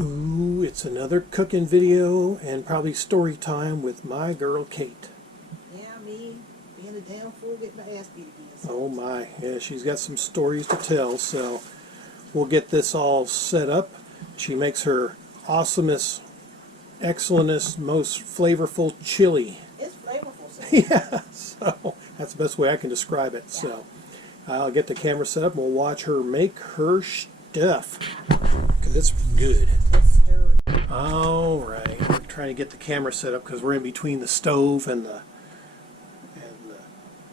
Ooh, it's another cooking video and probably story time with my girl Kate. Yeah, me being a damn fool getting my ass beat again. So. Oh my, yeah, she's got some stories to tell, so we'll get this all set up. She makes her awesomest, excellentest, most flavorful chili. It's flavorful, so. Yeah, so that's the best way I can describe it. So I'll get the camera set up and we'll watch her make her stuff, because it's good. It's stirring. All right, we're trying to get the camera set up because we're in between the stove and the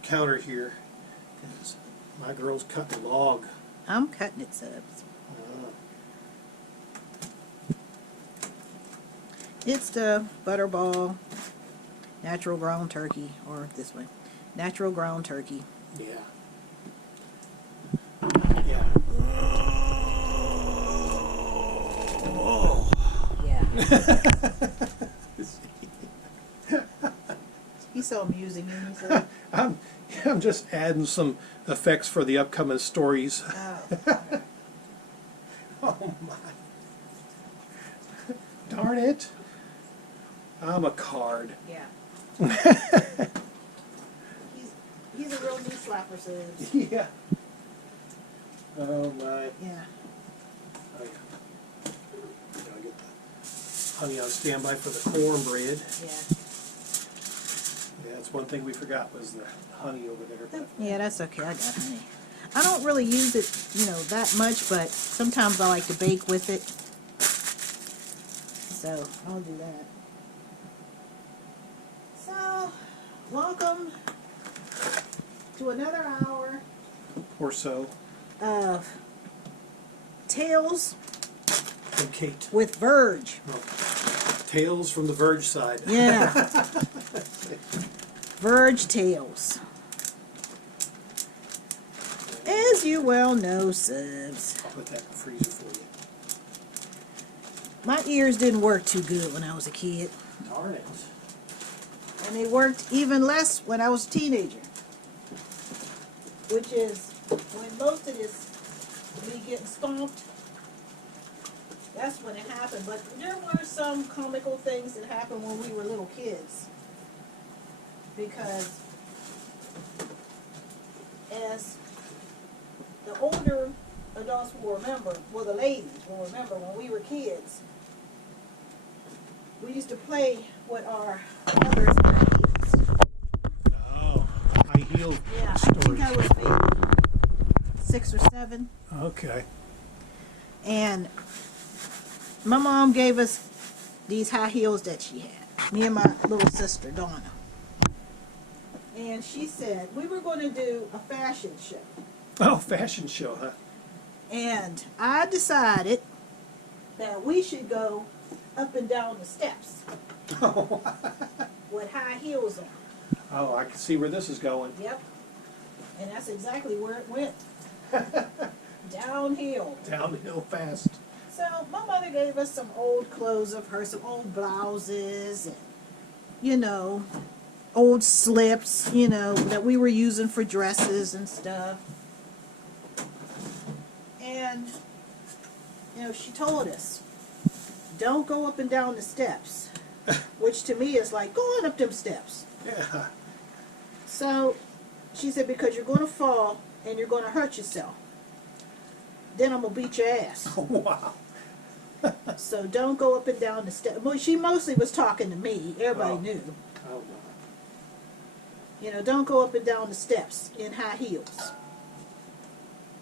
counter here. 'Cause my girl's cutting log. I'm cutting it, subs. It's the Butterball natural ground turkey, or this way, natural ground turkey. Yeah. Yeah. Oh. Yeah. He's so amusing, isn't he? So? I'm just adding some effects for the upcoming stories. Oh. Oh my. Darn it. I'm a card. Yeah. he's a real knee slapper, says. Yeah. Oh my. Yeah. Oh, yeah. Gotta get the honey on standby for the cornbread. Yeah. Yeah, that's one thing we forgot was the honey over there. But Yeah, that's okay. I got honey. I don't really use it, that much, but sometimes I like to bake with it. So, I'll do that. So, welcome to another hour or so. of Tales From Kate. with Virg. Oh. Tales from the Virg side. Yeah. Virg Tales. As you well know, subs. I'll put that in the freezer for you. My ears didn't work too good when I was a kid. Darn it. And they worked even less when I was a teenager. Which is when most of this, me getting stomped, that's when it happened. But there were some comical things that happened when we were little kids. Because as the older adults will remember, well, the ladies will remember when we were kids, we used to play with our mothers in high heels. Oh, high heel Yeah, I stories. think I was maybe 6 or 7. Okay. And my mom gave us these high heels that she had. Me and my little sister, Donna. And she said, we were going to do a fashion show. Oh, fashion show, huh? And I decided that we should go up and down the steps with high heels on. Oh, I can see where this is going. Yep. And that's exactly where it went. Downhill. Downhill fast. So my mother gave us some old clothes of hers, some old blouses, and, old slips, that we were using for dresses and stuff. And, she told us, don't go up and down the steps, which to me is like, go on up them steps. Yeah. So she said, because you're going to fall and you're going to hurt yourself. Then I'm going to beat your ass. Oh, wow. So don't go up and down the steps. Well, she mostly was talking to me. Everybody knew. Oh, no. Don't go up and down the steps in high heels.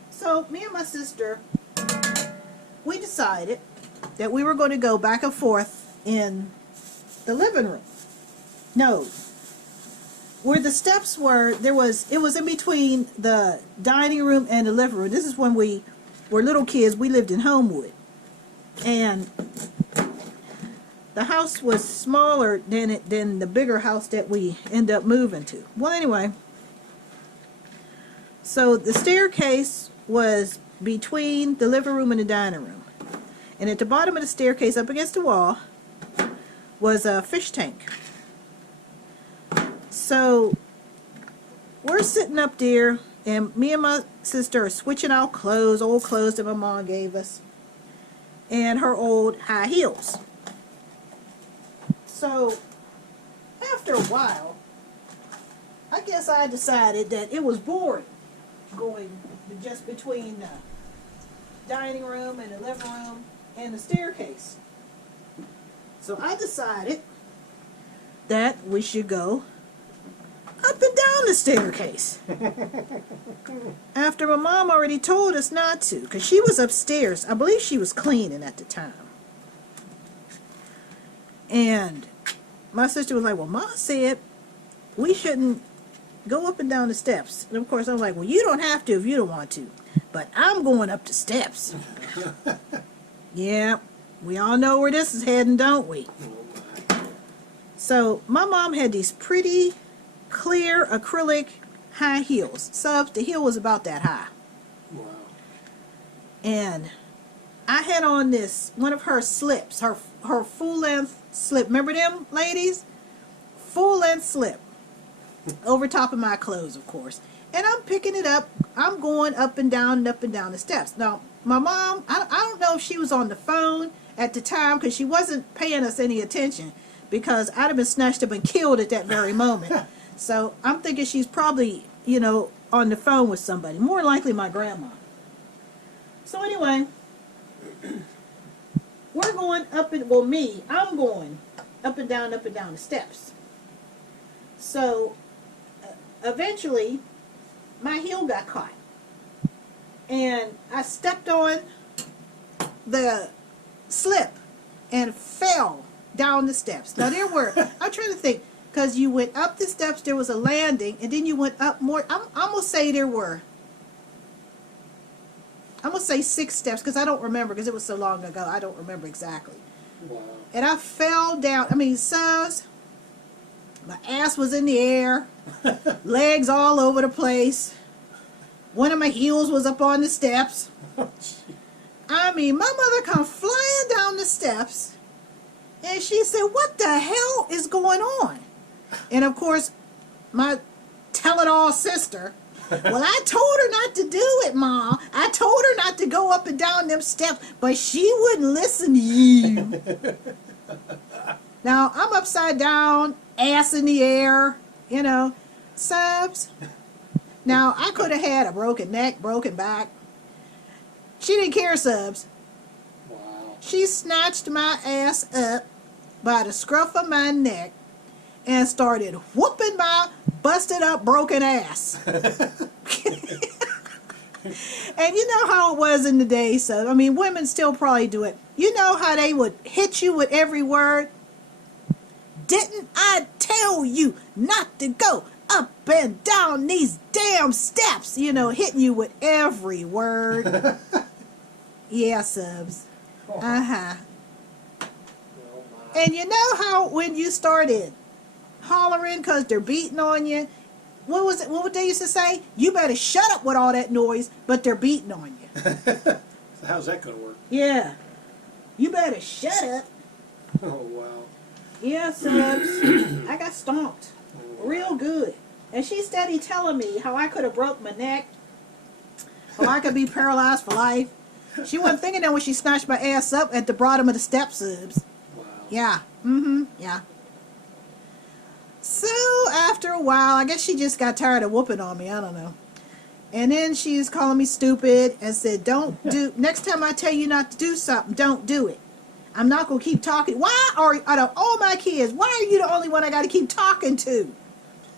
So me and my sister, we decided that we were going to go back and forth in the living room. No. Where the steps were, it was in between the dining room and the living room. This is when we were little kids. We lived in Homewood. And the house was smaller than the bigger house that we end up moving to. Well, anyway, so the staircase was between the living room and the dining room. And at the bottom of the staircase, up against the wall, was a fish tank. So we're sitting up there, and me and my sister are switching out clothes, old clothes that my mom gave us. and her old high heels. So after a while, I guess I decided that it was boring going just between the dining room and the living room and the staircase. So I decided that we should go up and down the staircase. After my mom already told us not to, because she was upstairs. I believe she was cleaning at the time. And my sister was like, well, Ma said we shouldn't go up and down the steps. And of course I was like, well, you don't have to if you don't want to. But I'm going up the steps. Yeah, we all know where this is heading, don't we? So my mom had these pretty clear acrylic high heels. So the heel was about that high. Wow. And I had on this, one of her slips, her full length slip. Remember them, ladies? Full length slip. Over top of my clothes, of course. And I'm picking it up. I'm going up and down the steps. Now, my mom, I don't know if she was on the phone at the time because she wasn't paying us any attention because I'd have been snatched up and killed at that very moment. So I'm thinking she's probably, you know, on the phone with somebody. More likely my grandma. So anyway, we're going up and, well, I'm going up and down the steps. So eventually my heel got caught. And I stepped on the slip and fell down the steps. Now there were, I'm trying to think, because you went up the steps, there was a landing, and then you went up more. I'm going to say there were, I'm going to say 6 steps, because I don't remember, because it was so long ago, I don't remember exactly. Wow. And I fell down, Sus, my ass was in the air, legs all over the place. One of my heels was up on the steps. My mother come flying down the steps, and she said, what the hell is going on? And of course, my tell-it-all sister, well, I told her not to do it, Ma. I told her not to go up and down them steps, but she wouldn't listen to you. Now, I'm upside down, ass in the air, you know, Subs. Now, I could have had a broken neck, broken back. She didn't care, Subs. Wow. She snatched my ass up by the scruff of my neck and started whooping my busted up, broken ass. And you know how it was in the day, so, women still probably do it. You know how they would hit you with every word? Didn't I tell you not to go up and down these damn steps? You know, hitting you with every word. Yeah, Subs. Uh-huh. And you know how when you started hollering because they're beating on you, what was it? What would they used to say? You better shut up with all that noise, but they're beating on you. So how's that going to work? Yeah. You better shut up. Oh, wow. Yeah, Subs. I got stomped. Real good. And she steady telling me how I could have broke my neck, how I could be paralyzed for life. She wasn't thinking that when she snatched my ass up at the bottom of the steps, Subs. Wow. Yeah. Yeah. So after a while, I guess she just got tired of whooping on me. I don't know. And then she's calling me stupid and said, next time I tell you not to do something, don't do it. I'm not going to keep talking. Why are, out of all my kids, why are you the only one I got to keep talking to?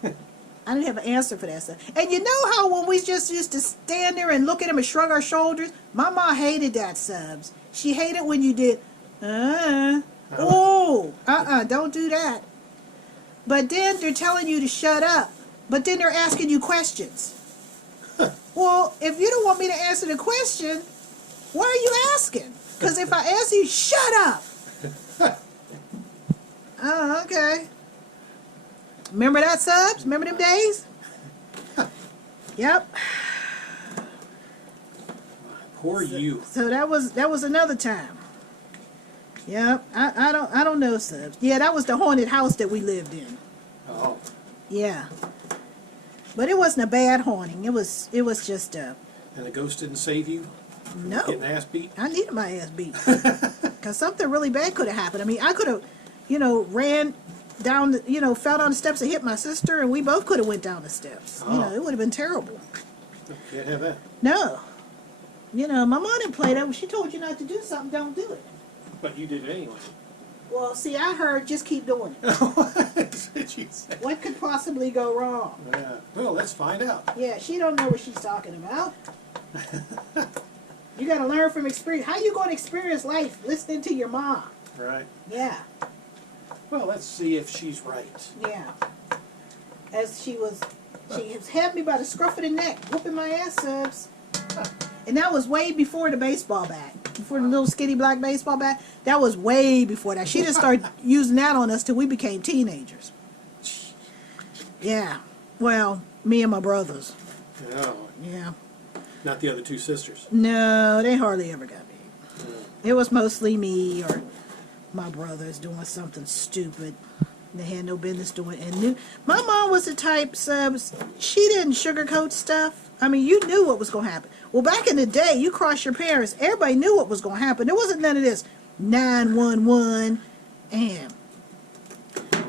I didn't have an answer for that stuff. And you know how when we just used to stand there and look at him and shrug our shoulders? My mom hated that, Subs. She hated when you did, don't do that. But then they're telling you to shut up. But then they're asking you questions. Well, if you don't want me to answer the question, why are you asking? Because if I ask you, shut up. Oh, okay. Remember that, Subs? Remember them days? Yep. Poor you. So that was another time. Yep. I don't know, Subs. Yeah, that was the haunted house that we lived in. Oh. Yeah. But it wasn't a bad haunting. It was just And the ghost didn't save you? No. Getting ass beat? I needed my ass beat. Because something really bad could have happened. I mean, I could have, ran down, fell down the steps and hit my sister, and we both could have went down the steps. Oh. It would have been terrible. Can't have that. No. My mom didn't play that. When she told you not to do something, don't do it. But you did it anyway. Well, see, I heard just keep doing it. What did you say? What could possibly go wrong? Yeah. Well, let's find out. Yeah, she don't know what she's talking about. You got to learn from experience. How you going to experience life listening to your mom? Right. Yeah, Well, let's see if she's right. yeah. As she has had me by the scruff of the neck, whooping my ass subs. And that was way before the baseball bat. Before the little skinny black baseball bat. That was way before that. She didn't start using that on us till we became teenagers. Yeah. Well, me and my brothers. Oh, Yeah. not the other two sisters. No, they hardly ever got me. It was mostly me or my brothers doing something stupid they had no business doing. And my mom was the type, subs, she didn't sugarcoat stuff. I mean, you knew what was going to happen. Well, back in the day, you crossed your parents, everybody knew what was going to happen. There wasn't none of this 911 and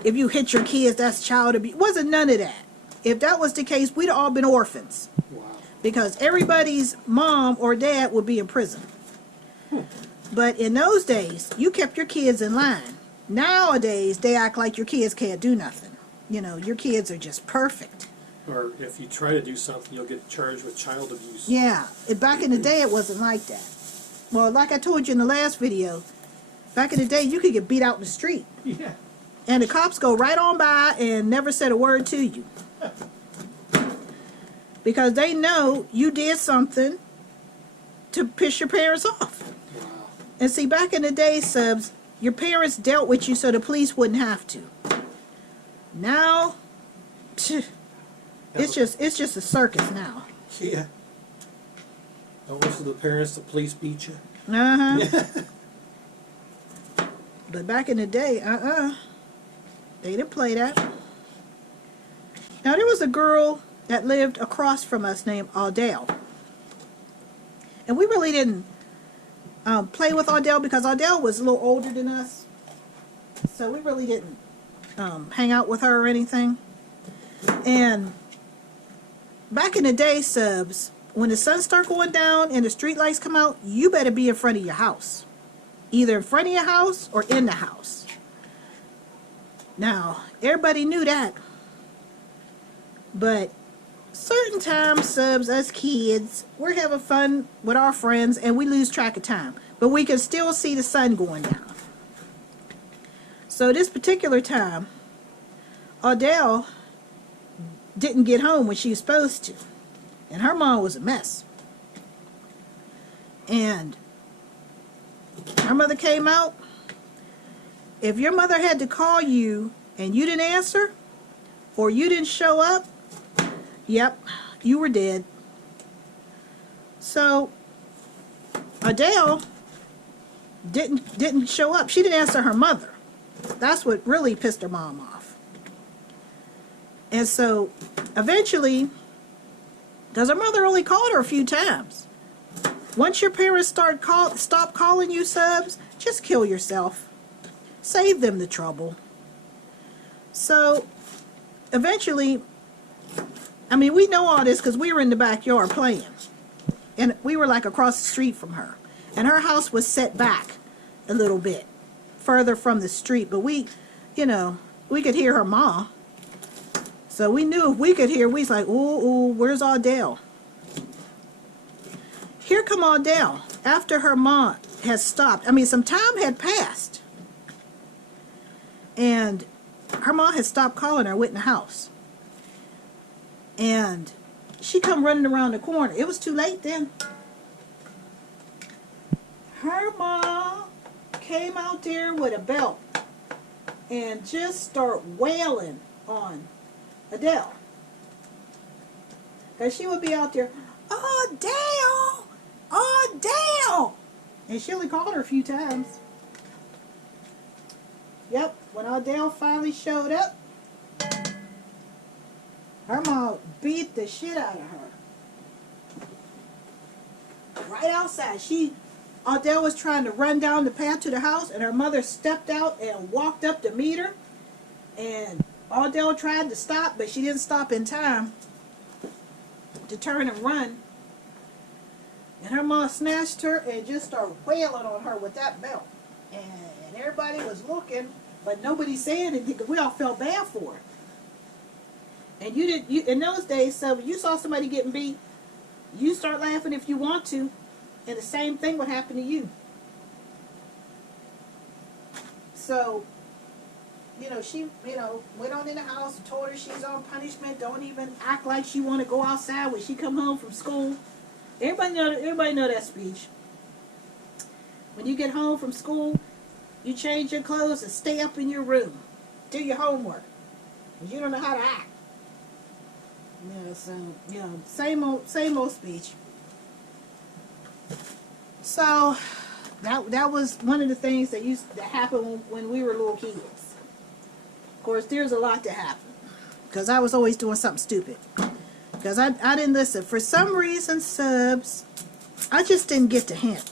if you hit your kids, that's child abuse. Wasn't none of that. If that was the case, we'd all been orphans. Wow. Because everybody's mom or dad would be in prison. But in those days, you kept your kids in line. Nowadays, they act like your kids can't do nothing. Your kids are just perfect. Or if you try to do something, you'll get charged with child abuse. Yeah, back in the day, it wasn't like that. Well, like I told you in the last video, back in the day, you could get beat out in the street. Yeah. And the cops go right on by and never said a word to you. Because they know you did something to piss your parents off. Wow. And see, back in the day, subs, your parents dealt with you so the police wouldn't have to. Now, it's just a circus now. Yeah. Don't listen to the parents, the police beat you. Uh-huh. But back in the day, they didn't play that. Now, there was a girl that lived across from us named Adele. And we really didn't play with Adele because Adele was a little older than us. So we really didn't hang out with her or anything. And back in the day, subs, when the sun start going down and the street lights come out, you better be in front of your house. Either in front of your house or in the house. Now, everybody knew that. But certain times, subs, us kids, we're having fun with our friends and we lose track of time. But we can still see the sun going down. So this particular time, Adele didn't get home when she was supposed to. And her mom was a mess. And her mother came out. If your mother had to call you and you didn't answer, or you didn't show up, yep, you were dead. So Adele didn't show up. She didn't answer her mother. That's what really pissed her mom off. And so eventually, because her mother only called her a few times. Once your parents stop calling you, subs, just kill yourself. Save them the trouble. So eventually, I mean, we know all this because we were in the backyard playing. And we were like across the street from her. And her house was set back a little bit further from the street. But we could hear her ma. So we knew if we could hear, we was like, ooh, where's Adele? Here come Adele. After her ma has stopped. I mean, some time had passed. And her mom had stopped calling her, went in the house. And she come running around the corner. It was too late then. Her mom came out there with a belt and just start wailing on Adele. And she would be out there, Adele! Adele! And she only called her a few times. Yep, when Adele finally showed up, her mom beat the shit out of her. right outside. Adele was trying to run down the path to the house, and her mother stepped out and walked up to meet her. And Adele tried to stop, but she didn't stop in time to turn and run. And her mom snatched her and just started wailing on her with that belt. And everybody was looking, but nobody said anything because we all felt bad for her. And in those days, so when you saw somebody getting beat, you start laughing if you want to, and the same thing would happen to you. So, she, went on in the house and told her she's on punishment. Don't even act like she want to go outside when she come home from school. Everybody know that speech. When you get home from school, you change your clothes and stay up in your room. Do your homework. Because you don't know how to act. So, same old speech. So, that was one of the things that happened when we were little kids. Of course, there's a lot to happen. Because I was always doing something stupid. Because I didn't listen. For some reason, subs, I just didn't get the hint.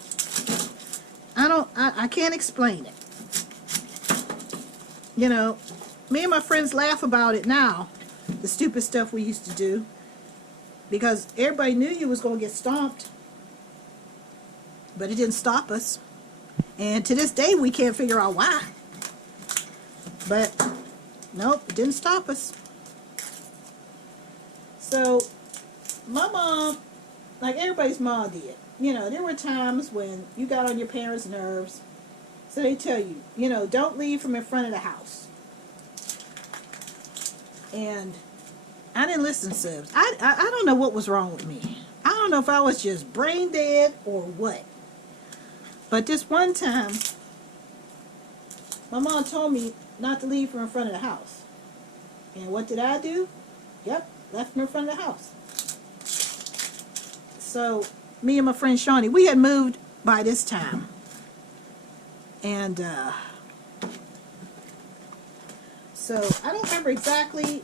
I can't explain it. Me and my friends laugh about it now. The stupid stuff we used to do. Because everybody knew you was going to get stomped. But it didn't stop us. And to this day, we can't figure out why. But, nope, it didn't stop us. So, my mom, like everybody's mom did, there were times when you got on your parents' nerves. So they tell you, don't leave from in front of the house. And I didn't listen, subs. I don't know what was wrong with me. I don't know if I was just brain dead or what. But this one time, my mom told me not to leave from in front of the house. And what did I do? Yep, left from in front of the house. So, me and my friend Shawnee, we had moved by this time. And, so, I don't remember exactly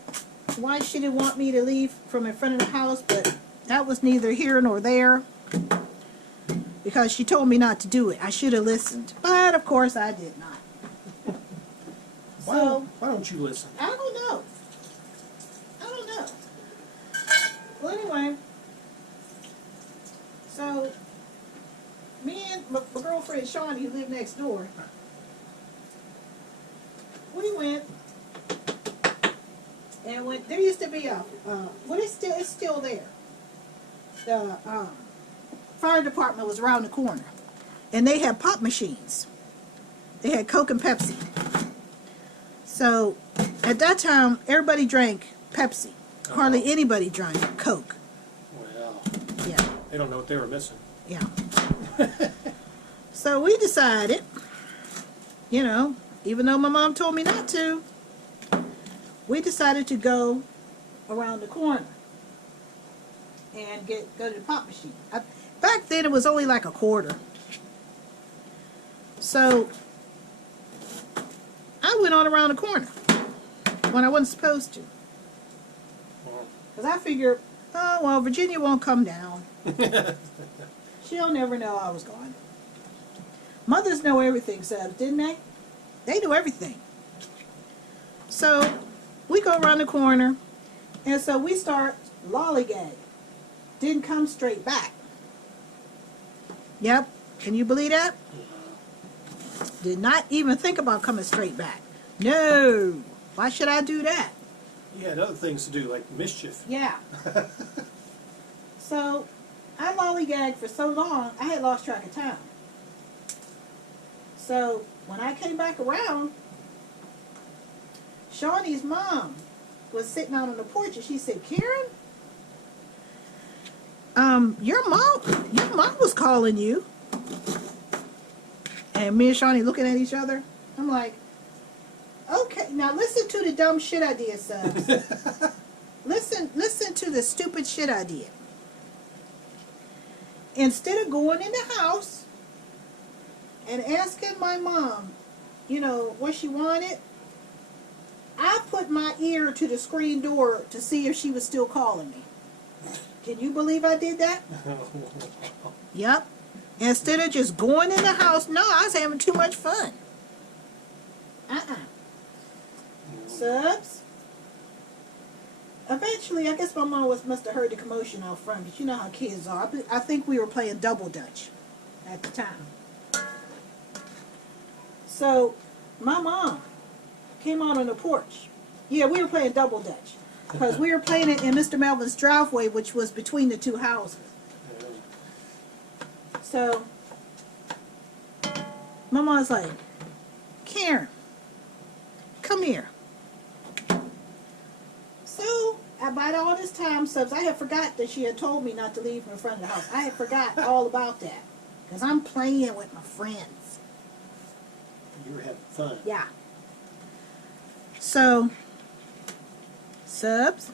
why she didn't want me to leave from in front of the house, but that was neither here nor there. Because she told me not to do it. I should have listened. But, of course, I did not. Why don't you listen? I don't know. Well, anyway. So, me and my girlfriend Shawnee, who lived next door, we went and there used to be it's still there. The fire department was around the corner, and they had pop machines. They had Coke and Pepsi. So, at that time, everybody drank Pepsi. Hardly anybody drank Coke. Well, yeah. They don't know what they were missing. Yeah. So we decided, even though my mom told me not to, we decided to go around the corner and go to the pop machine. Back then it was only like a quarter. So I went on around the corner when I wasn't supposed to. Because I figured, oh, well, Virginia won't come down. She'll never know I was gone. Mothers know everything, subs, didn't they? They knew everything. So, we go around the corner, and so we start lollygagging. Didn't come straight back. Yep. Can you believe that? Did not even think about coming straight back. No. Why should I do that? You had other things to do, like mischief. Yeah. So, I lollygagged for so long, I had lost track of time. So, when I came back around, Shawnee's mom was sitting out on the porch, and she said, Karen, your mom was calling you. And me and Shawnee looking at each other. I'm like, okay, now listen to the dumb shit I did, subs. Listen to the stupid shit I did. Instead of going in the house and asking my mom, what she wanted, I put my ear to the screen door to see if she was still calling me. Can you believe I did that? Yep. Instead of just going in the house, no, I was having too much fun. Subs. Eventually, I guess my mom must have heard the commotion out front, but you know how kids are. I think we were playing double dutch at the time. So, my mom came out on the porch. Yeah, we were playing double dutch. Because we were playing it in Mr. Melvin's driveway, which was between the two houses. So, my mom's like, Karen, come here. So, about all this time, Subs, I had forgot that she had told me not to leave in front of the house. I had forgot all about that. Because I'm playing with my friends. You were having fun. Yeah. So, Subs,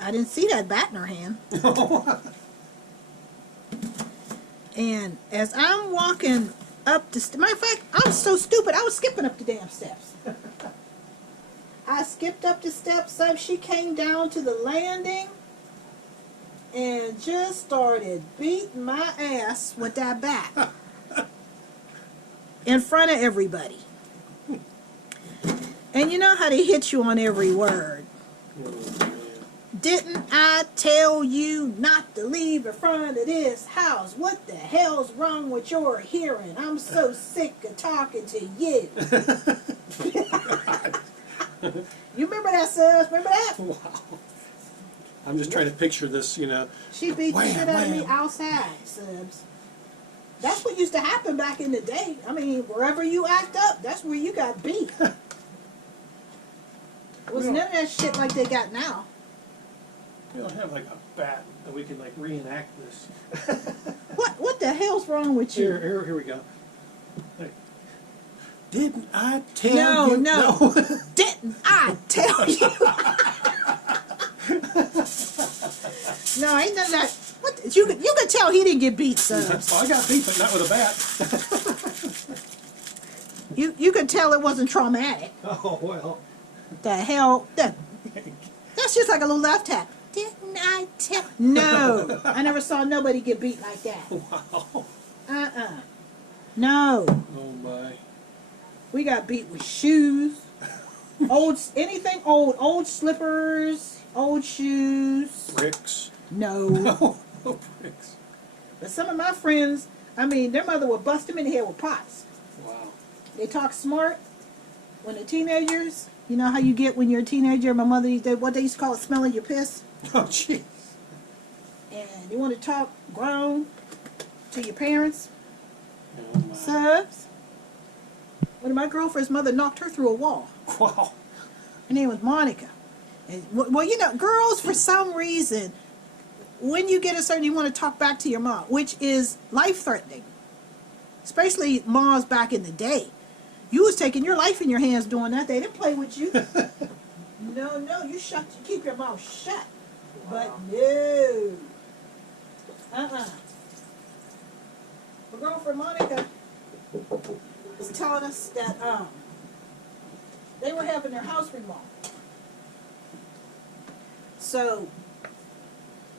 I didn't see that bat in her hand. And as I'm walking up the matter of fact, I was so stupid, I was skipping up the damn steps. I skipped up the steps, so she came down to the landing and just started beating my ass with that bat in front of everybody. And you know how they hit you on every word. Didn't I tell you not to leave in front of this house? What the hell's wrong with your hearing? I'm so sick of talking to you. You remember that, Subs? Remember that? Wow. I'm just trying to picture this, you know. She beat the shit out of me outside, Subs. That's what used to happen back in the day. I mean, wherever you act up, that's where you got beat. It was none of that shit like they got now. We don't have like a bat that we can like reenact this. What the hell's wrong with you? Here we go. Like, didn't I tell you? No. Didn't I tell you? No, ain't none of that. What you could tell he didn't get beat, Subs. Well, I got beat, but not with a bat. You could tell it wasn't traumatic. Oh well. The hell? That's just like a little left tap. Didn't I tell? No, I never saw nobody get beat like that. Wow. No. Oh my. We got beat with shoes, anything old slippers, old shoes. Bricks. No. No bricks. But some of my friends, I mean, their mother would bust them in the head with pots. Wow. They talk smart when they're teenagers. You know how you get when you're a teenager? My mother, what they used to call it, smelling your piss. Oh, jeez. And you want to talk grown to your parents. Oh, my. Subs. One of my girlfriend's mother knocked her through a wall. Wow. Her name was Monica. And, well, you know, girls, for some reason, when you get a certain, you want to talk back to your mom, which is life-threatening. Especially moms back in the day. You was taking your life in your hands doing that. They didn't play with you. No, you keep your mouth shut. Wow. But no. My girlfriend Monica was telling us that they were having their house remodeled. So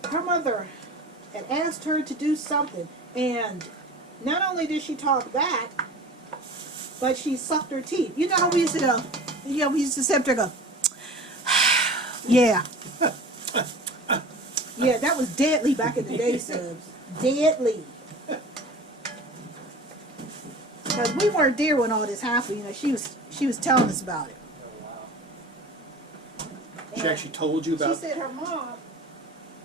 her mother had asked her to do something, and not only did she talk back, but she sucked her teeth. You know how we used to go? Yeah, we used to sit there and go, yeah. Yeah, that was deadly back in the day, Subs. Deadly. Because we weren't there when all this happened. You know, she was telling us about it. Oh, wow. She actually told you about it? She said her mom,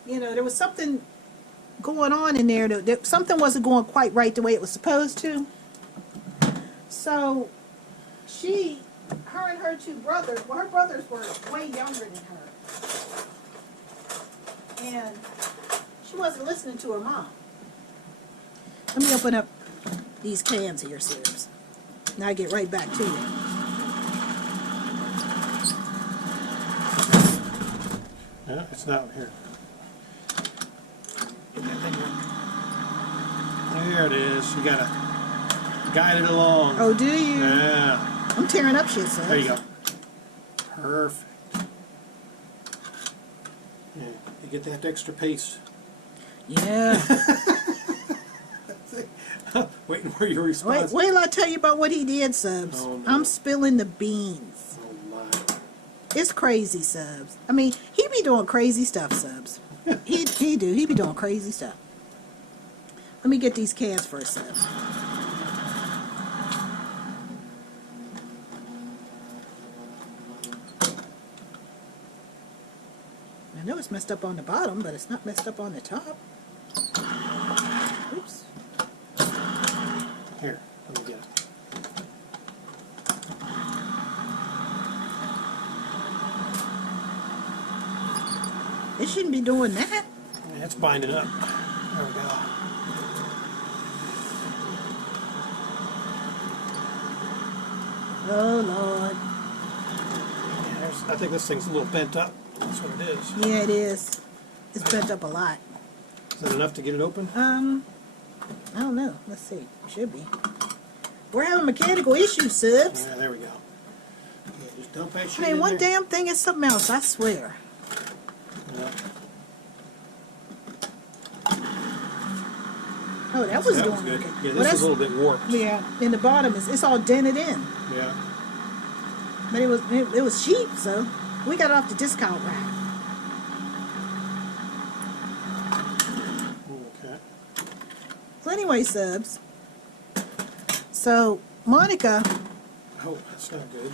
you know, there was something going on in there. Something wasn't going quite right the way it was supposed to. So, her and her two brothers, well, her brothers were way younger than her. And she wasn't listening to her mom. Let me open up these cans here, Subs. Now I get right back to you. Yeah, it's not here. There it is. You gotta guide it along. Oh, do you? Yeah. I'm tearing up shit, Subs. There you go. Perfect. Yeah. You get that extra paste. Yeah. Waiting for your response. Wait till I tell you about what he did, Subs. Oh, no. I'm spilling the beans. Oh my. It's crazy, Subs. I mean, he be doing crazy stuff, Subs. He do. He be doing crazy stuff. Let me get these cans first, Subs. I know it's messed up on the bottom, but it's not messed up on the top. Oops. Here, let me get it. It shouldn't be doing that. Yeah, it's binding up. There we go. Oh, Lord. Yeah, I think this thing's a little bent up. That's what it is. Yeah, it is. It's bent up a lot. Is that enough to get it open? I don't know. Let's see. Should be. We're having mechanical issues, Subs. Yeah, there we go. Yeah, just dump that shit I mean, in one there. damn thing is something else, I swear. Yeah. Oh, that was That doing was good. okay. Yeah, Well, this is a little bit warped. Yeah, and the bottom it's all dented in. Yeah. But it was cheap, so we got it off the discount rack. Okay. So anyway, Subs. So Monica, Oh, that's not good.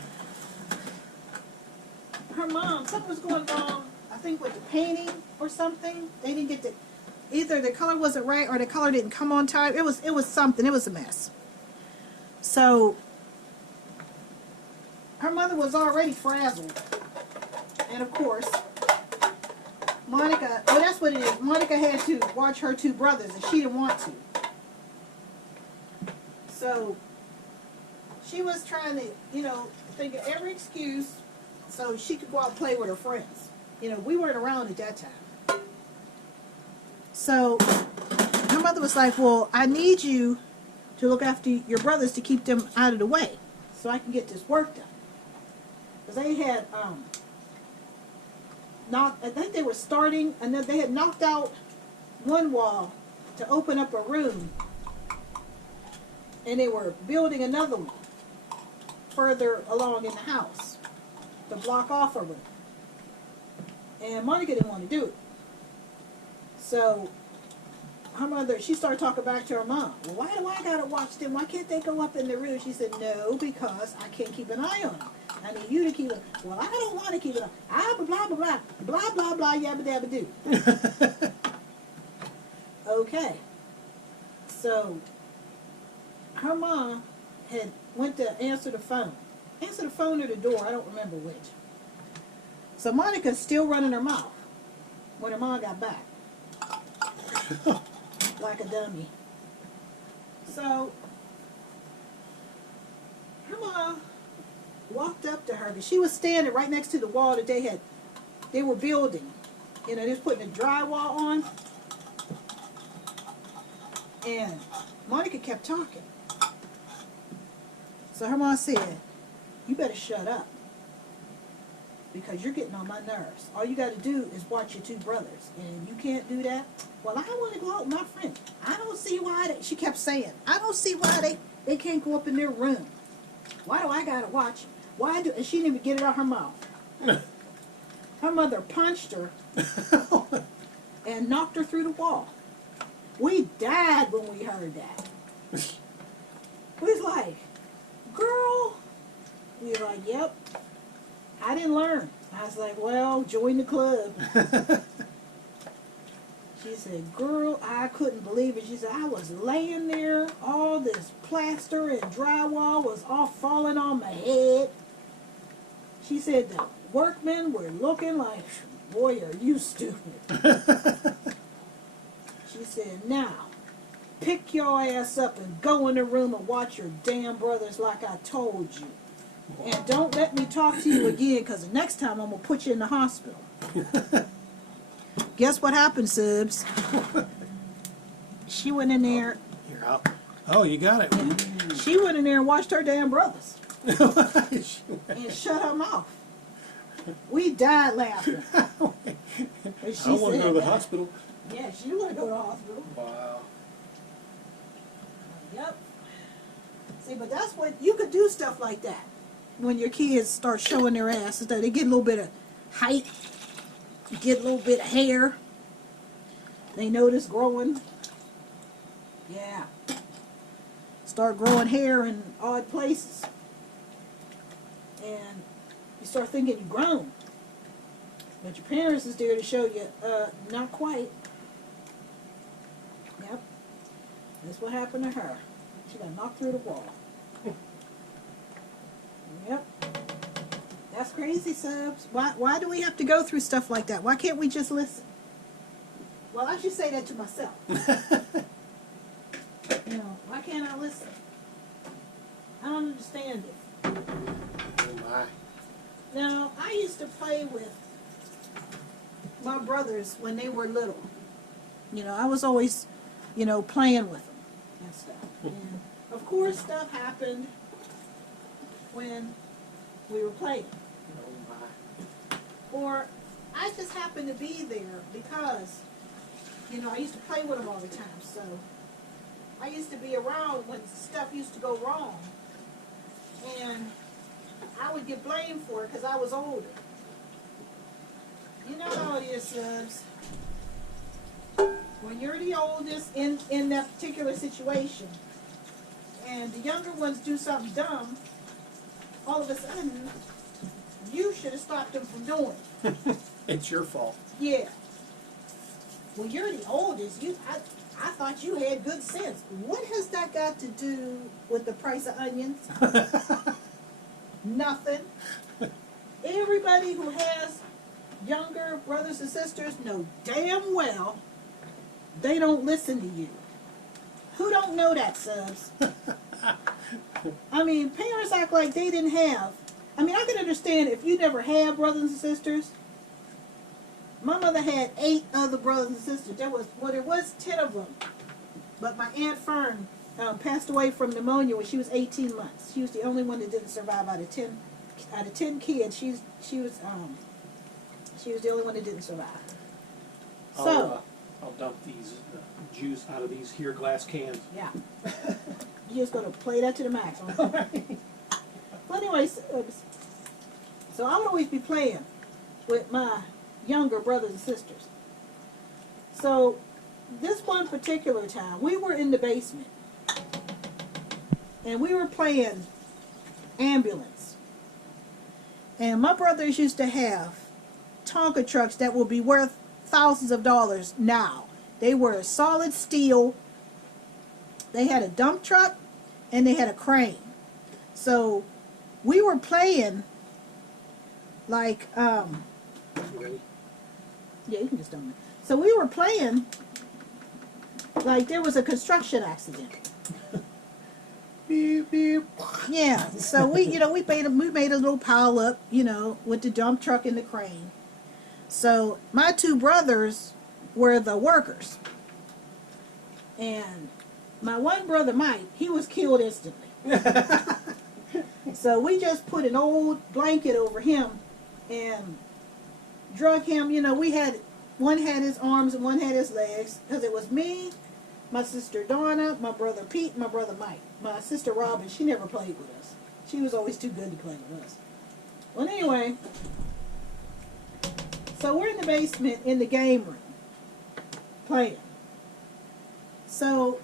her mom, something was going wrong, I think with the painting or something. They didn't get either the color wasn't right or the color didn't come on time. It was something. It was a mess. So her mother was already frazzled. And of course, Monica, well, that's what it is. Monica had to watch her two brothers and she didn't want to. So she was trying to, think of every excuse so she could go out and play with her friends. We weren't around at that time. So her mother was like, well, I need you to look after your brothers to keep them out of the way so I can get this work done. Because they had, I think they were starting, and then they had knocked out one wall to open up a room. And they were building another one further along in the house to block off a room. And Monica didn't want to do it. So her mother, she started talking back to her mom. Well, why do I gotta watch them? Why can't they go up in the room? She said, no, because I can't keep an eye on them. I need you to keep it. Well, I don't want to keep it on. Blah, blah, blah, blah, blah, blah, blah, yabba dabba do. Okay. So her mom had went to answer the phone. Answer the phone or the door, I don't remember which. So Monica's still running her mouth when her mom got back. Like a dummy. So her mom walked up to her, but she was standing right next to the wall that they were building. They was putting a drywall on. And Monica kept talking. So her mom said, you better shut up. Because you're getting on my nerves. All you got to do is watch your two brothers. And you can't do that. Well, I want to go out with my friend. I don't see why she kept saying, I don't see why they can't go up in their room. Why do I got to watch them? And she didn't even get it out her mouth. Her mother punched her and knocked her through the wall. We died when we heard that. We was like, girl. We were like, yep. I didn't learn. I was like, well, join the club. She said, girl, I couldn't believe it. She said, I was laying there, all this plaster and drywall was all falling on my head. She said, the workmen were looking like, boy, are you stupid. She said, now, pick your ass up and go in the room and watch your damn brothers like I told you. And don't let me talk to you again, because the next time I'm going to put you in the hospital. Guess what happened, Subs? She went in there. You're out. Oh, you got it. Yeah, she went in there and watched her damn brothers. And shut her mouth. We died laughing. And she I want to said go to the that. hospital. Yeah, she want to go to the hospital. Wow. Yep. See, but that's what you could do stuff like that when your kids start showing their ass. So they get a little bit of height, get a little bit of hair. They notice growing. Yeah. Start growing hair in odd places, and you start thinking you've grown. But your parents is there to show you, not quite. Yep. That's what happened to her. She got knocked through the wall. Yep. That's crazy, Subs. Why do we have to go through stuff like that? Why can't we just listen? Well, I should say that to myself. You know, why can't I listen? I don't understand it. Oh my. Now, I used to play with my brothers when they were little. You know, I was always, you know, playing with them and stuff. And of course, stuff happened when we were playing. Oh my. Or I just happened to be there because, you know, I used to play with them all the time. So I used to be around when stuff used to go wrong. And I would get blamed for it because I was older. You know how it is, Subs. When you're the oldest in that particular situation, and the younger ones do something dumb, all of a sudden, you should have stopped them from doing it. It's your fault. Yeah. Well, you're the oldest. I thought you had good sense. What has that got to do with the price of onions? Nothing. Everybody who has younger brothers and sisters know damn well they don't listen to you. Who don't know that, Subs? I mean, parents act like they didn't have. I mean, I can understand if you never had brothers and sisters. My mother had 8 other brothers and sisters. There was 10 of them. But my Aunt Fern passed away from pneumonia when she was 18 months. She was the only one that didn't survive out of 10 kids. She was the only one that didn't survive. I'll dump these juice out of these here glass cans. Yeah. You're just going to play that to the max. But anyway, so I would always be playing with my younger brothers and sisters. So this one particular time, we were in the basement. And we were playing ambulance. And my brothers used to have Tonka trucks that will be worth thousands of dollars now. They were solid steel. They had a dump truck and they had a crane. So we were playing like Ready? yeah, you can just dump it. So we were playing like there was a construction accident. Beep, beep. Yeah, so we made a little pile up, with the dump truck and the crane. So my 2 brothers were the workers, and my one brother Mike, he was killed instantly. So we just put an old blanket over him and drug him. One had his arms and one had his legs, because it was me, my sister Donna, my brother Pete, and my brother Mike. My sister Robin, she never played with us. She was always too good to play with us. Well, anyway, so we're in the basement in the game room playing. So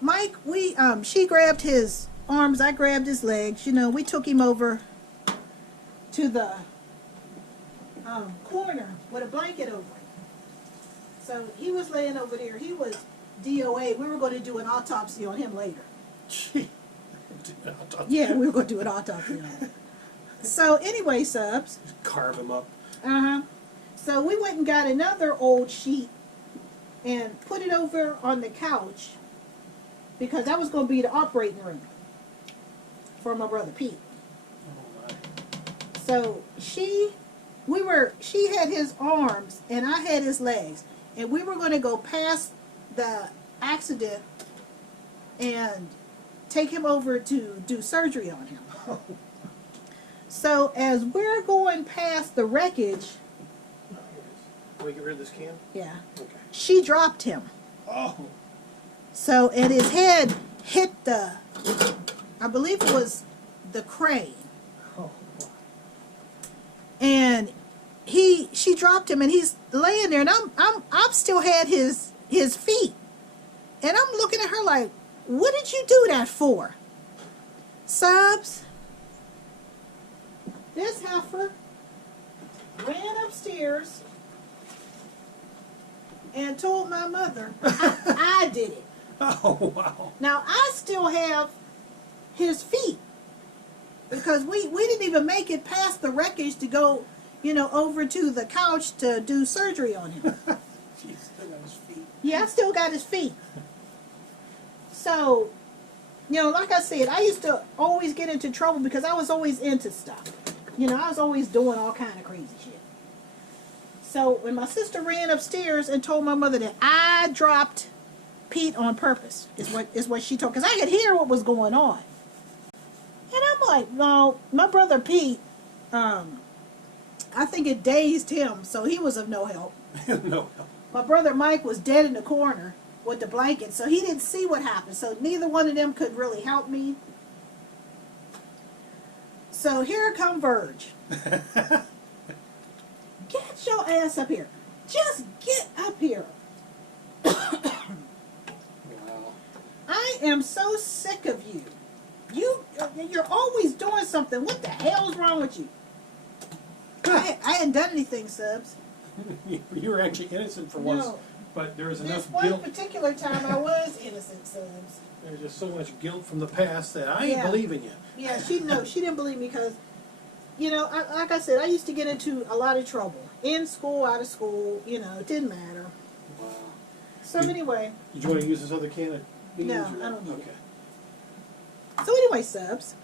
Mike, she grabbed his arms, I grabbed his legs. We took him over to the corner with a blanket over him. So he was laying over there. He was DOA. We were going to do an autopsy on him later. Yeah, we were going to do an autopsy on him. So anyway, Subs. Carve them up. So we went and got another old sheet and put it over on the couch, because that was going to be the operating room for my brother Pete. Oh my. So she had his arms and I had his legs, and we were going to go past the accident and take him over to do surgery on him. So as we're going past the wreckage, Can we get rid of this can? yeah, Okay. she dropped him. Oh. So, and his head hit the, I believe it was the crane. Oh. And she dropped him, and he's laying there, and I'm still had his feet, and I'm looking at her like, what did you do that for? Subs, this heifer ran upstairs and told my mother I did it. Oh, wow. Now I still have his feet because we didn't even make it past the wreckage to go, over to the couch to do surgery on him. Jeez, still got his feet. Yeah, I still got his feet. So, like I said, I used to always get into trouble because I was always into stuff. I was always doing all kind of crazy shit. So when my sister ran upstairs and told my mother that I dropped Pete on purpose, is what she told, because I could hear what was going on. And I'm like, well, my brother Pete, I think it dazed him, so he was of no help. No. My brother Mike was dead in the corner with the blanket, so he didn't see what happened. So neither one of them could really help me. So here come Virg. Get your ass up here. Just get up here. Wow. I am so sick of you. You're always doing something. What the hell's wrong with you? I hadn't done anything, Subs. You were actually innocent for once, No. but there was This enough one guilt. particular time I was innocent, Subs. There's just so much guilt from the past that I ain't Yeah. believing you. Yeah, she didn't believe me because, like I said, I used to get into a lot of trouble. In school, out of school, it didn't matter. Wow. So anyway, Did you want to use this other can of beans? No, or- I don't need Okay. so anyway, Subs,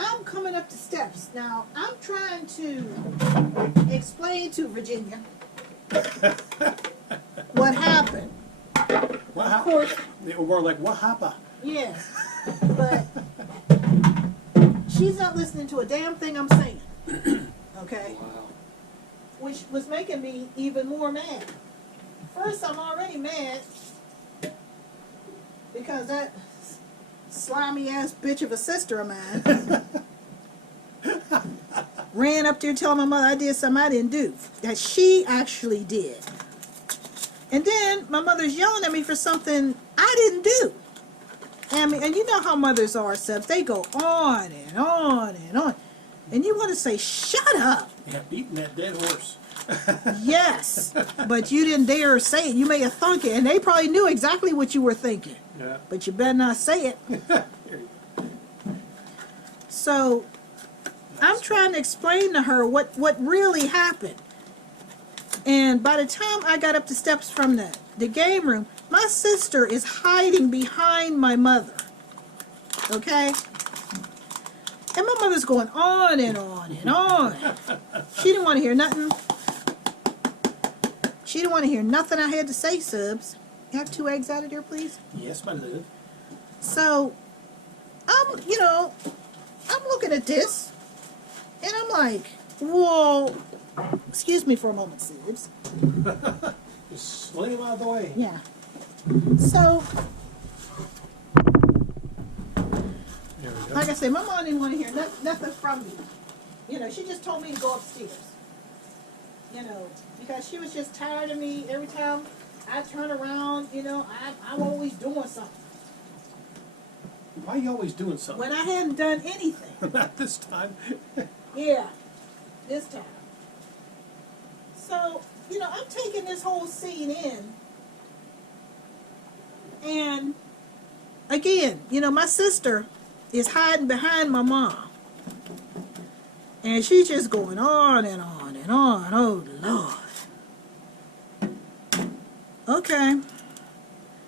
I'm coming up the steps. Now, I'm trying to explain to Virginia what happened. What Of happened? course, They were more like, what happened? yeah, but she's not listening to a damn thing I'm saying. Okay? Wow. Which was making me even more mad. First, I'm already mad because that slimy ass bitch of a sister of mine ran up there telling my mother I did something I didn't do, that she actually did. And then my mother's yelling at me for something I didn't do. And you know how mothers are, Subs. They go on and on and on. And you want to say, shut up. Yeah, beating that dead horse. Yes, but you didn't dare say it. You may have thunk it, and they probably knew exactly what you were thinking. Yeah. But you better not say it. So I'm trying to explain to her what really happened. And by the time I got up the steps from the game room, my sister is hiding behind my mother. Okay? And my mother's going on and on and on. She didn't want to hear nothing. She didn't want to hear nothing I had to say, Subs. You have 2 eggs out of there, please? Yes, my love. So, I'm looking at this, and I'm like, whoa. Excuse me for a moment, Subs. Just sling him out of the way. Yeah. So, There we go. like I said, my mom didn't want to hear nothing from me. She just told me to go upstairs. Because she was just tired of me. Every time I turn around, I'm always doing something. Why are you always doing something? When I hadn't done anything. Not this time. Yeah, this time. So, I'm taking this whole scene in. And, again, my sister is hiding behind my mom. And she's just going on and on and on. Oh, Lord. Okay.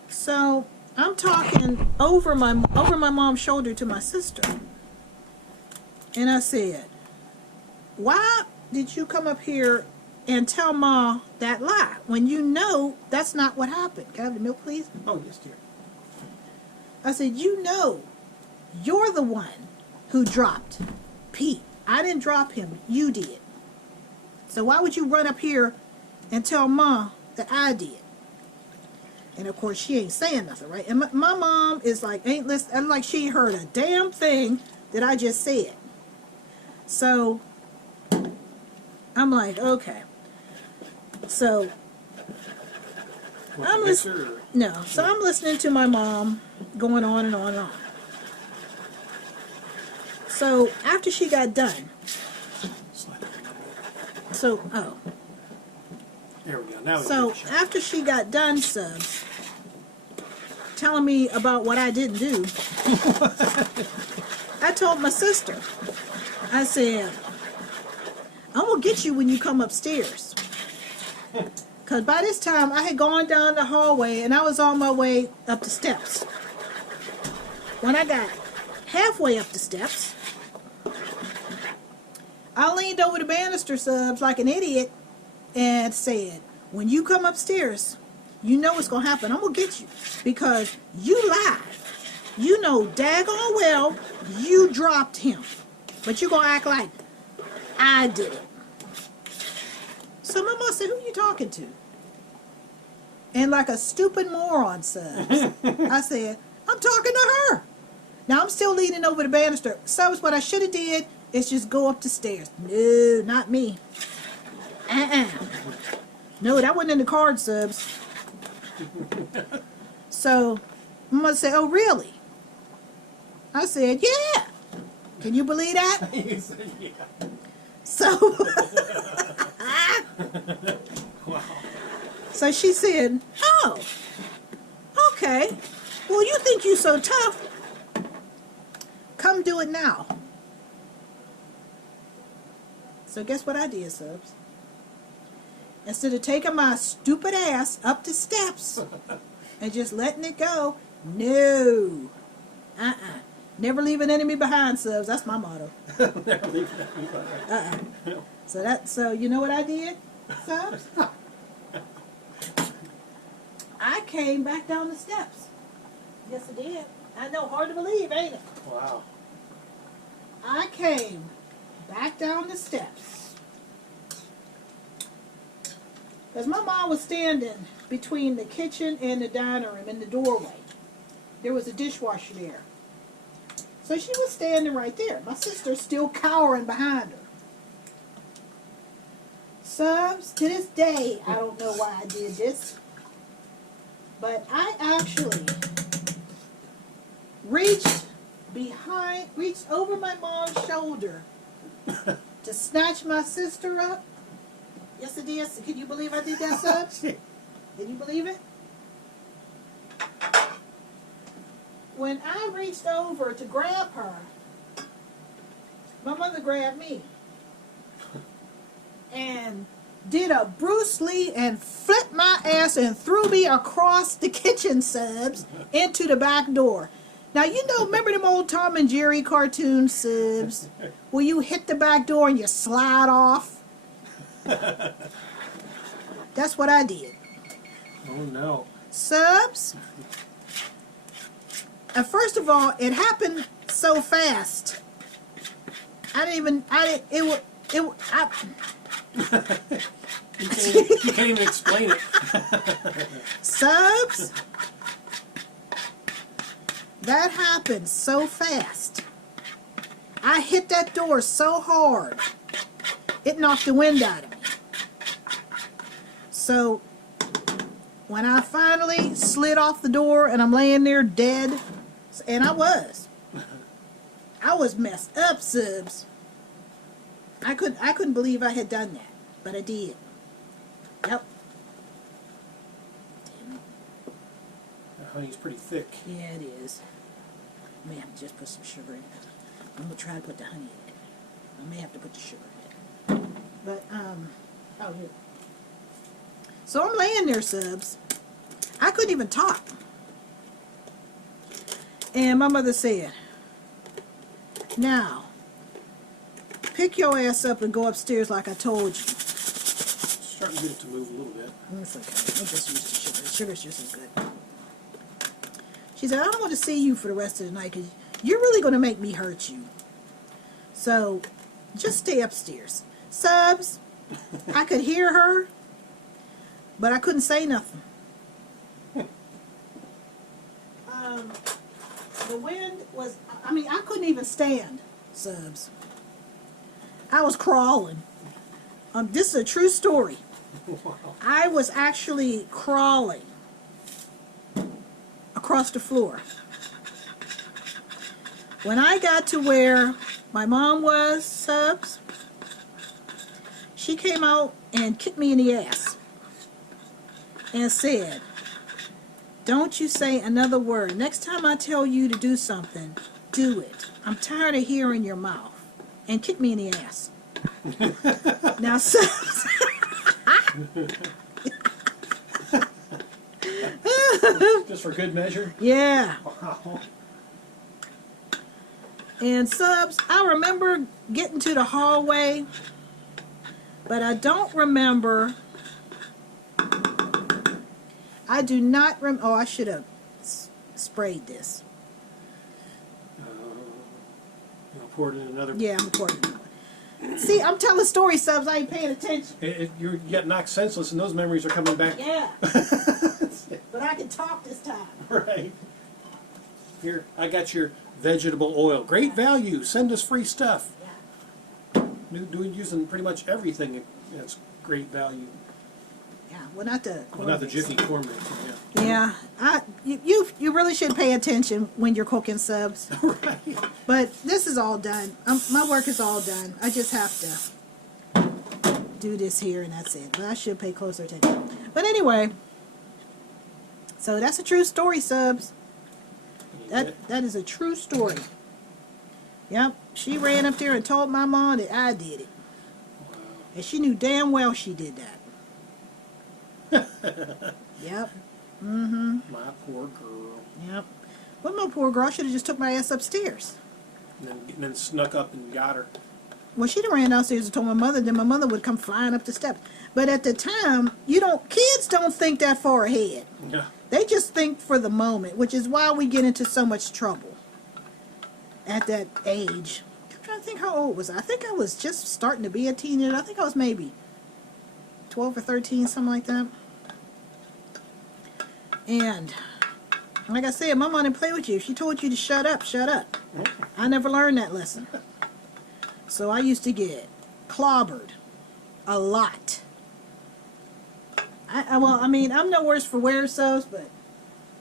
So, I'm talking over my mom's shoulder to my sister. And I said, why did you come up here and tell Ma that lie when you know that's not what happened? Can I have the milk, please? Oh, yes, dear. I said, you're the one who dropped Pete. I didn't drop him. You did. So why would you run up here and tell Ma that I did? And of course, she ain't saying nothing, right? And my mom is like, ain't listen, like she heard a damn thing that I just said. So I'm like, okay. So I'm listening. No, so I'm listening to my mom going on and on and on. So after she got done, so There we go. Now we so can after she got done, Subs, telling me about what I didn't do, I told my sister, I said, I'm going to get you when you come upstairs. Because by this time, I had gone down the hallway and I was on my way up the steps. When I got halfway up the steps, I leaned over the banister, Subs, like an idiot and said, when you come upstairs, you know what's going to happen. I'm going to get you because you lied. You know daggone well you dropped him. But you're going to act like I did it. So my mom said, who you talking to? And like a stupid moron, Subs, I said, I'm talking to her. Now I'm still leaning over the banister. Subs, what I should have did is just go up the stairs. No, not me. No, that wasn't in the card, Subs. So Mama said, oh, really? I said, yeah. Can you believe that? You said, yeah. So, Wow. so she said, oh, okay. Well, you think you so tough. Come do it now. So guess what I did, Subs? Instead of taking my stupid ass up the steps and just letting it go, no. Never leave an enemy behind, Subs. That's my motto. Never leave that behind. So you know what I did, Subs? I came back down the steps. Yes, I did. I know, hard to believe, ain't it? Wow. I came back down the steps. Because my mom was standing between the kitchen and the dining room in the doorway. There was a dishwasher there. So she was standing right there. My sister's still cowering behind her. Subs, to this day, I don't know why I did this. But I actually reached over my mom's shoulder to snatch my sister up. Yes, I did. Can you believe I did that, Subs? Can you believe it? When I reached over to grab her, my mother grabbed me and did a Bruce Lee and flipped my ass and threw me across the kitchen, Subs, into the back door. Now, you know, remember them old Tom and Jerry cartoons, Subs, where you hit the back door and you slide off? That's what I did. Oh, no. Subs, and first of all, it happened so fast. You can't even explain it. Subs, that happened so fast. I hit that door so hard, it knocked the wind out of me. So, when I finally slid off the door and I'm laying there dead, and I was messed up, Subs. I couldn't believe I had done that, but I did. Yep. The honey's pretty thick. Yeah, it is. I may have to just put some sugar in it. I'm going to try to put the honey in it. I may have to put the sugar in it. But, oh, here. So I'm laying there, Subs. I couldn't even talk. And my mother said, now, pick your ass up and go upstairs like I told you. Starting to get it to move a little bit. That's okay. I'm just used to sugar. Sugar's just as good. She said, I don't want to see you for the rest of the night because you're really going to make me hurt you. So, just stay upstairs. Subs, I could hear her, but I couldn't say nothing. The wind was, I mean, I couldn't even stand, Subs. I was crawling. This is a true story. Wow. I was actually crawling across the floor. When I got to where my mom was, Subs, she came out and kicked me in the ass and said, "Don't you say another word. Next time I tell you to do something, do it. I'm tired of hearing your mouth." And kicked me in the ass. Now, Subs, Just for good measure? yeah. Wow. And Subs, I remember getting to the hallway, but I don't remember. I do not remember. Oh, I should have sprayed this. You poured in another. Yeah, I'm recording. See, I'm telling stories, Subs. I ain't paying attention. You get knocked senseless, and those memories are coming back. Yeah. But I can talk this time. Right. Here, I got your vegetable oil. Great value. Send us free stuff. Yeah. Using pretty much everything. It's great value. Yeah. Well, not the. Well, not the Jiffy corn mix. Yeah. You really should pay attention when you're cooking, Subs. Right. But this is all done. My work is all done. I just have to do this here and that's it. But I should pay closer attention. But anyway, so that's a true story, Subs. That is a true story. Yep. She ran up there and told my mom that I did it. Wow. And she knew damn well she did that. Yep. Mm-hmm. My poor girl. Yep. Well, my poor girl, I should have just took my ass upstairs. And then snuck up and got her. Well, she'd have ran downstairs and told my mother, then my mother would come flying up the steps. But at the time, kids don't think that far ahead. Yeah. They just think for the moment, which is why we get into so much trouble at that age. I'm trying to think how old was I? I think I was just starting to be a teenager. I think I was maybe 12 or 13, something like that. And like I said, my mom didn't play with you. If she told you to shut up, shut up. I never learned that lesson. So I used to get clobbered a lot. I'm no worse for wear, Subs, but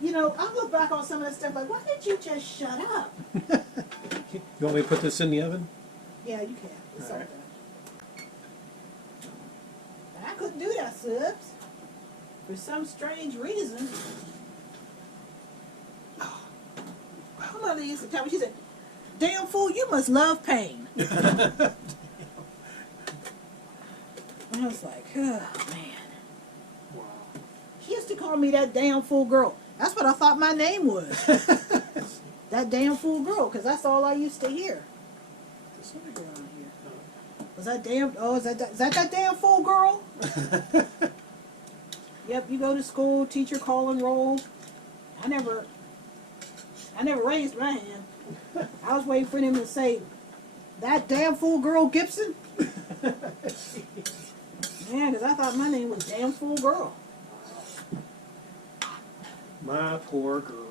I look back on some of that stuff like, why didn't you just shut up? You want me to put this in the oven? Yeah, you can. It's all All right. done. But I couldn't do that, Subs. For some strange reason. My mother used to tell me, she said, "Damn fool, you must love pain." I was like, oh, man. Wow. She used to call me that damn fool girl. That's what I thought my name was. That damn fool girl, because that's all I used to hear. There's another girl on here. Was that damn, is that damn fool girl? Yep, you go to school, teacher call and roll. I never raised my hand. I was waiting for them to say, "That damn fool girl Gibson." Yeah, because I thought my name was Damn Fool Girl. My poor girl.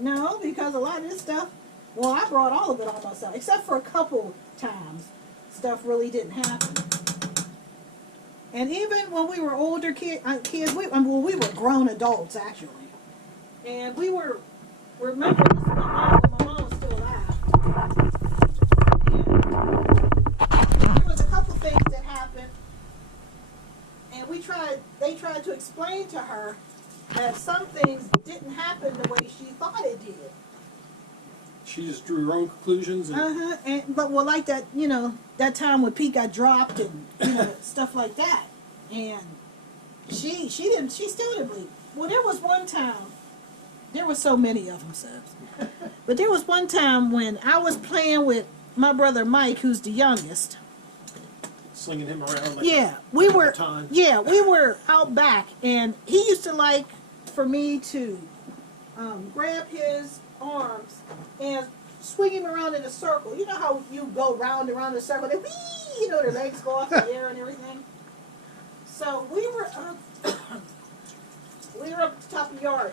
No, because a lot of this stuff, well, I brought all of it on myself, except for a couple times. Stuff really didn't happen. And even when we were older kids, we were grown adults, actually. And we were, remember, this is my mom was still alive. And there was a couple things that happened. And they tried to explain to her that some things didn't happen the way she thought it did. She just drew her own conclusions. And But like that, that time when Pete got dropped and stuff like that, and she still didn't believe. Well, there was one time. There were so many of them, Subs. But there was one time when I was playing with my brother Mike, who's the youngest. slinging him around like we were. time. Yeah, we were out back, and he used to like for me to grab his arms and swing him around in a circle. You know how you go round and round in a circle, they whee, you know, their legs go off in the air and everything. So we were up at the top of the yard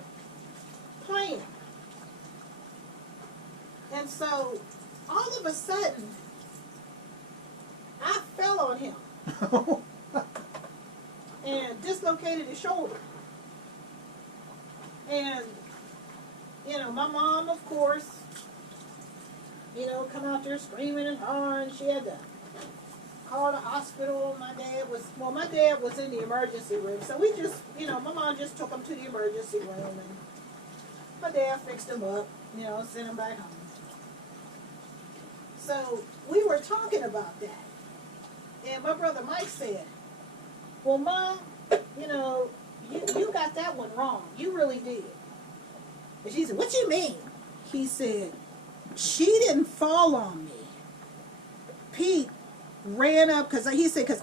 playing. And so all of a sudden I fell on him and dislocated his shoulder. And, you know, my mom, of course, you know, come out there screaming and hollering. She had to call the hospital. My dad was in the emergency room. So we just, you know, my mom just took him to the emergency room, and my dad fixed him up, you know, sent him back home. So we were talking about that. And my brother Mike said, well, Mom, you know, you got that one wrong. You really did. And she said, what you mean? He said, she didn't fall on me. Pete ran up, because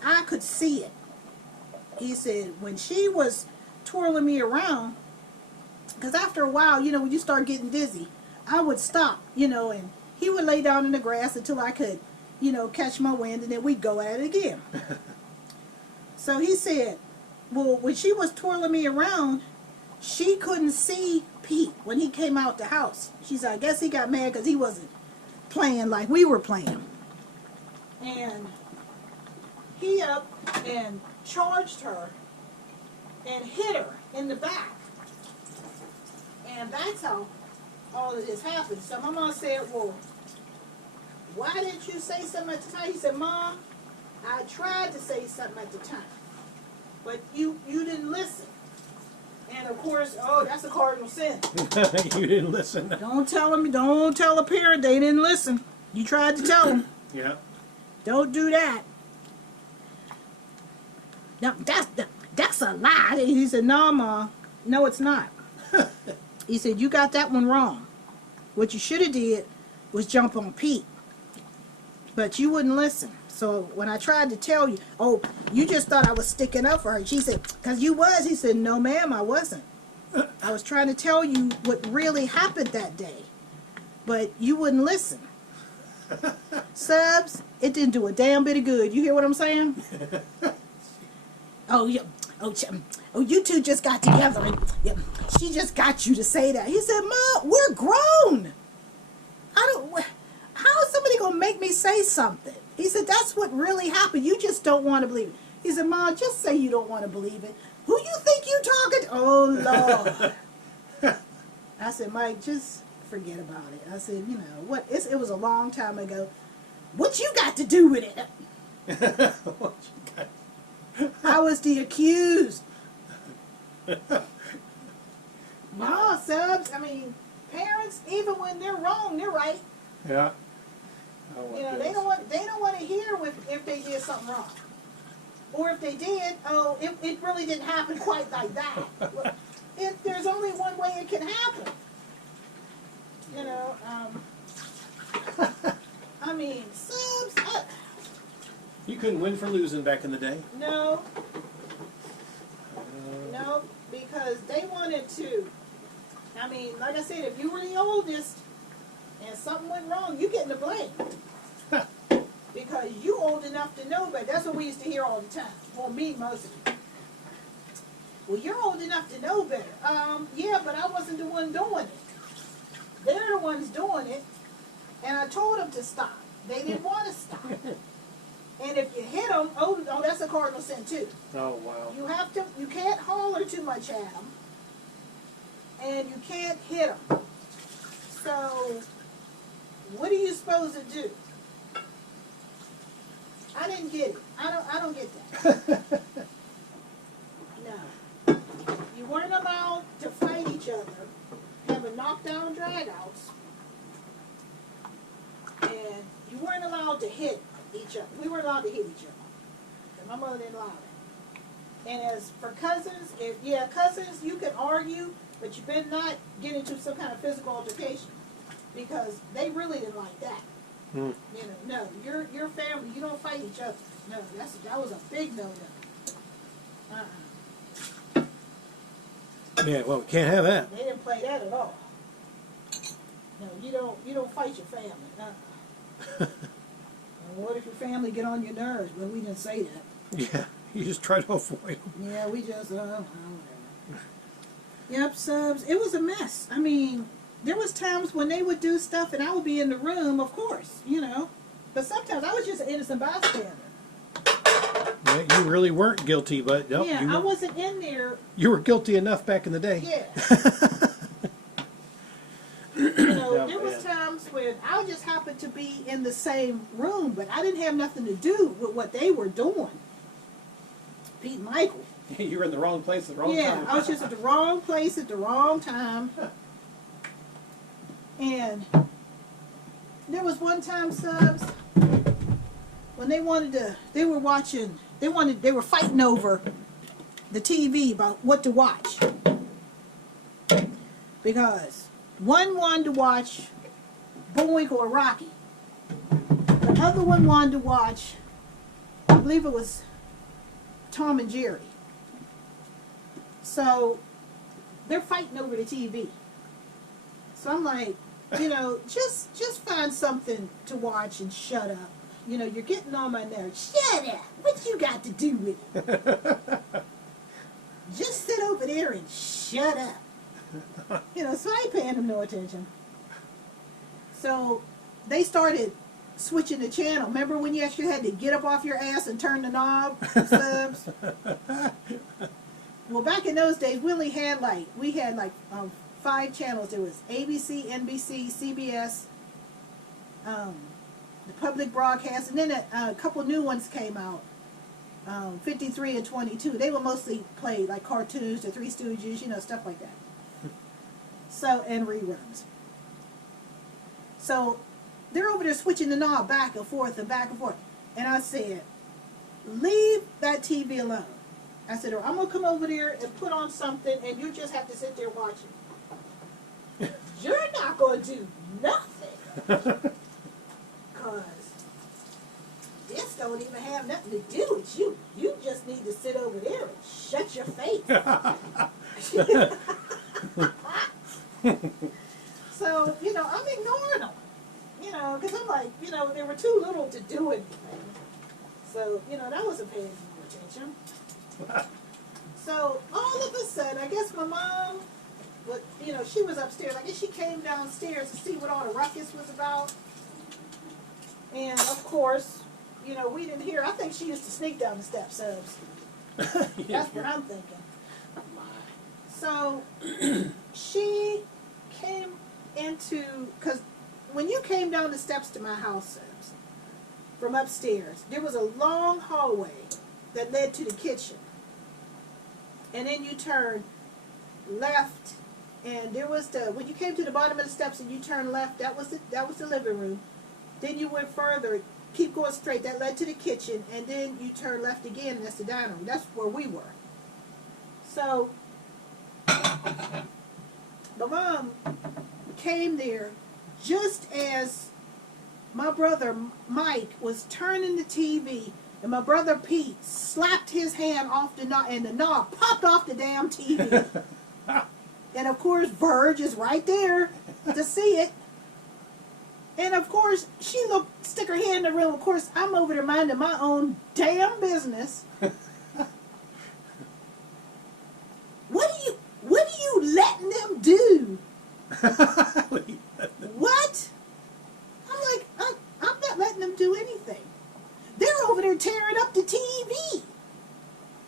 I could see it. He said, when she was twirling me around, because after a while, you know, when you start getting dizzy, I would stop, you know, and he would lay down in the grass until I could, you know, catch my wind, and then we'd go at it again. So he said, well, when she was twirling me around, she couldn't see Pete when he came out the house. She said, I guess he got mad because he wasn't playing like we were playing. And he up and charged her and hit her in the back. And that's how all of this happened. So my mom said, well, why didn't you say something at the time? He said, Mom, I tried to say something at the time, but you didn't listen. And of course, oh, that's a cardinal sin. You didn't listen. Don't tell a parent they didn't listen. You tried to tell them. Yeah. Don't do that. No, that's a lie. He said, no, Ma. No, it's not. He said, you got that one wrong. What you should have did was jump on Pete. But you wouldn't listen. So when I tried to tell you, oh, you just thought I was sticking up for her. She said, because you was. He said, no, ma'am, I wasn't. I was trying to tell you what really happened that day. But you wouldn't listen. Subs, it didn't do a damn bit of good. You hear what I'm saying? Oh, yeah. Oh, you two just got together and she just got you to say that. He said, Mom, we're grown. How is somebody going to make me say something? He said, that's what really happened. You just don't want to believe it. He said, Mom, just say you don't want to believe it. Who you think you talking to? Oh, Lord. I said, Mike, just forget about it. I said, you know, what? It was a long time ago. What you got to do with it? What you got? I was the accused. No, Subs. I mean, parents, even when they're wrong, they're right. Yeah. Oh, You know, they don't want to hear if they did something wrong, or if they did, oh, it really didn't happen quite like that. Well, there's only one way it can happen. You know, I mean, Subs. You couldn't win for losing back in the day. No, because they wanted to. I mean, like I said, if you were the oldest and something went wrong, you getting the blame. Because you old enough to know better. That's what we used to hear all the time. Well, me mostly. Well, you're old enough to know better. Yeah, but I wasn't the one doing it. They're the ones doing it, and I told them to stop. They didn't want to stop. And if you hit them, oh, that's a cardinal sin too. Oh, wow. You can't holler too much at them, and you can't hit them. So, what are you supposed to do? I didn't get it. I don't get that. No. You weren't allowed to fight each other, having knockdown dragouts, and you weren't allowed to hit each other. We weren't allowed to hit each other. And my mother didn't allow that. And as for cousins, cousins, you can argue, but you better not get into some kind of physical altercation, because they really didn't like that. Hmm. You know, no, your family, you don't fight each other. No, that was a big no-no. Uh-uh. Yeah, well, we can't have that. They didn't play that at all. No, you don't fight your family. And what if your family get on your nerves? Well, we didn't say that. Yeah, you just try to avoid them. Yeah, we just whatever. Yep, subs. It was a mess. I mean, there was times when they would do stuff and I would be in the room, of course, you know. But sometimes I was just an innocent bystander. Yeah, you really weren't guilty, but nope, Yeah, I wasn't in there. you were guilty enough back in the day. Yeah. You know, Yeah, there was man. times when I just happened to be in the same room, but I didn't have nothing to do with what they were doing. Pete and Michael. You were in the wrong place at the wrong Yeah, time. I was just at the wrong place at the wrong time. And there was one time, subs, when they were fighting over the TV about what to watch. Because one wanted to watch Bullwinkle or Rocky. The other one wanted to watch, I believe it was Tom and Jerry. So they're fighting over the TV. So I'm like, you know, just find something to watch and shut up. You know, you're getting on my nerves. Shut up. What you got to do with it? Just sit over there and shut up. You know, so I ain't paying them no attention. So they started switching the channel. Remember when you actually had to get up off your ass and turn the knob, subs? Well, back in those days, we only had like 5 channels. There was ABC, NBC, CBS, the public broadcast, and then a couple new ones came out, 53 and 22. They would mostly play like cartoons, the Three Stooges, you know, stuff like that. So, and reruns. So, they're over there switching the knob back and forth and back and forth. And I said, leave that TV alone. I said, I'm going to come over there and put on something and you just have to sit there watching. You're not going to do nothing. Because this don't even have nothing to do with you. You just need to sit over there and shut your face. So, you know, I'm ignoring them. You know, because I'm like, you know, they were too little to do anything. So, you know, that wasn't paying any attention. So, all of a sudden, I guess my mom, but you know, she was upstairs. I guess she came downstairs to see what all the ruckus was about. And, of course, you know, we didn't hear. I think she used to sneak down the steps, subs. That's what I'm thinking. So, she came into, because when you came down the steps to my house, subs, from upstairs, there was a long hallway that led to the kitchen. And then you turned left, and there was when you came to the bottom of the steps and you turned left, that was the living room. Then you went further, keep going straight, that led to the kitchen, and then you turn left again, and that's the dining room. That's where we were. So, the mom came there just as my brother Mike was turning the TV, and my brother Pete slapped his hand off the knob, and the knob popped off the damn TV. And of course, Virg is right there to see it. And of course, she stick her hand in the room. Of course, I'm over there minding my own damn business. What are you letting them do? What? I'm like, I'm not letting them do anything. They're over there tearing up the TV.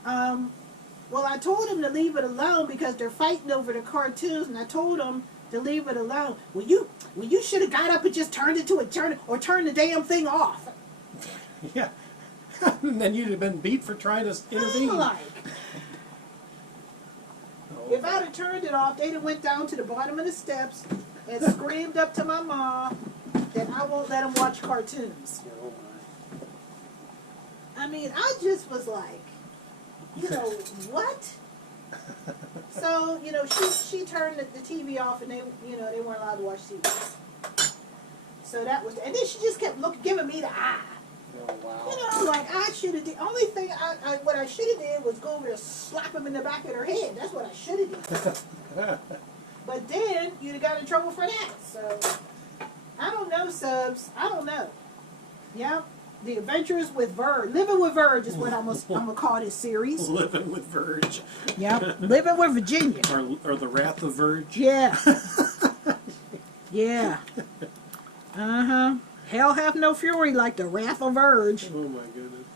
Well, I told them to leave it alone because they're fighting over the cartoons, and I told them to leave it alone. Well, you should have got up and just turned it to a turn or turned the damn thing off. Yeah. And then you'd have been beat for trying to intervene. I'm like, if I'd have turned it off, they'd have went down to the bottom of the steps and screamed up to my mom that I won't let them watch cartoons. I mean, I just was like, you know, what? So, you know, she turned the TV off, and they weren't allowed to watch TV. So that was, and then she just kept giving me the eye. Oh, wow. You know, like I should have. The only thing what I should have did was go over and slap him in the back of her head. That's what I should have did. But then you'd have got in trouble for that. So I don't know, subs. I don't know. Yep. The Adventures with Virg. Living with Virg is what I'm gonna call this series. Living with Virg. Yep. Living with Virginia. Or the Wrath of Virg. Yeah. Yeah. Uh-huh. Hell have no fury like the wrath of Virg. Oh my goodness.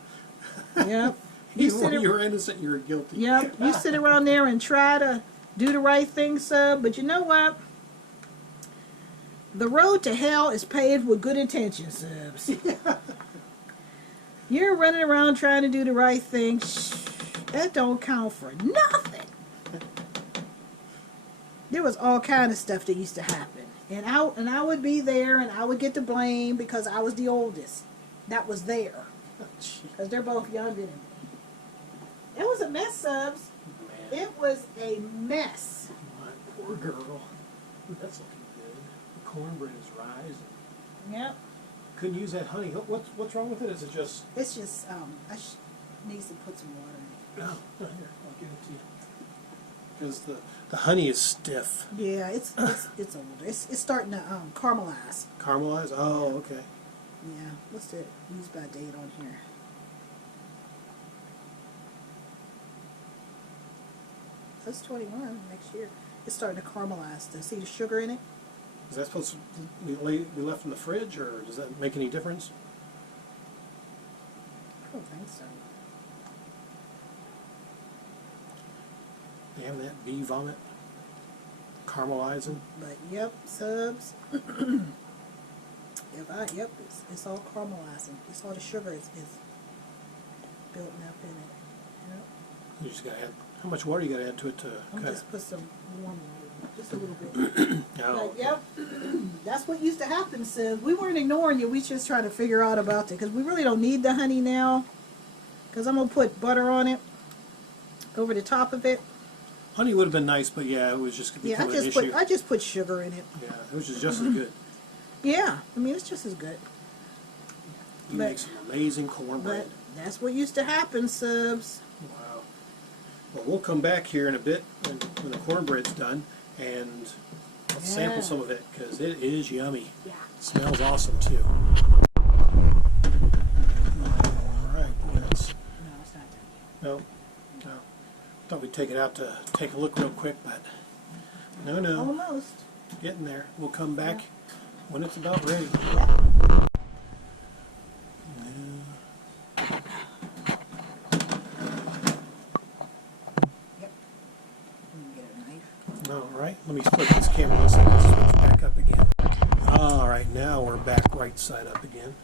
Yep. You're innocent, you're guilty. Yep. You sit around there and try to do the right thing, sub, but you know what? The road to hell is paved with good intentions, subs. You're running around trying to do the right thing. That don't count for nothing. There was all kind of stuff that used to happen. And I would be there and I would get the blame because I was the oldest. That was there. Because they're both younger than me. It was a mess, subs. Man, It was a mess. my poor girl. That's looking good. The cornbread is rising. Yep. Couldn't use that honey. What's wrong with it? Is it just... It's just, needs to put some water in it. Oh, here, I'll give it to you. Because the honey is stiff. Yeah, it's older. It's starting to caramelize. Caramelized? Oh, okay. Yeah. What's the use by date on here? That's 21 next year. It's starting to caramelize. See the sugar in it? Is that supposed to be left in the fridge, or does that make any difference? I don't think so. Damn that bee vomit. Caramelizing. But yep, subs. Yep, it's all caramelizing. It's all the sugar is building up in it. Yep. You just gotta add... How much water you gotta add to it to I'm cut just put some warm water, just a little bit. Oh, But yep, that's what used to happen, Sis. We weren't ignoring you. We just trying to figure out about it because we really don't need the honey now. Because I'm gonna put butter on it over the top of it. honey would have been nice, but yeah, it was just gonna Yeah, become an issue. I just put sugar in it. Yeah, it was just as good. Yeah, I mean it's just as good. You But- make some amazing cornbread. But that's what used to happen, subs. Wow. Well, we'll come back here in a bit when the cornbread's done, and I'll sample Yeah. some of it because it is yummy. Yeah. It smells awesome too. All right, let's. No, it's not done yet. No, no. Thought we'd take it out to take a look real quick, but no, Almost. getting there. We'll come back when it's about ready. Yep. Let me get a knife. All right, let me split this camera so I can switch back up again. All right, now we're back right side up again.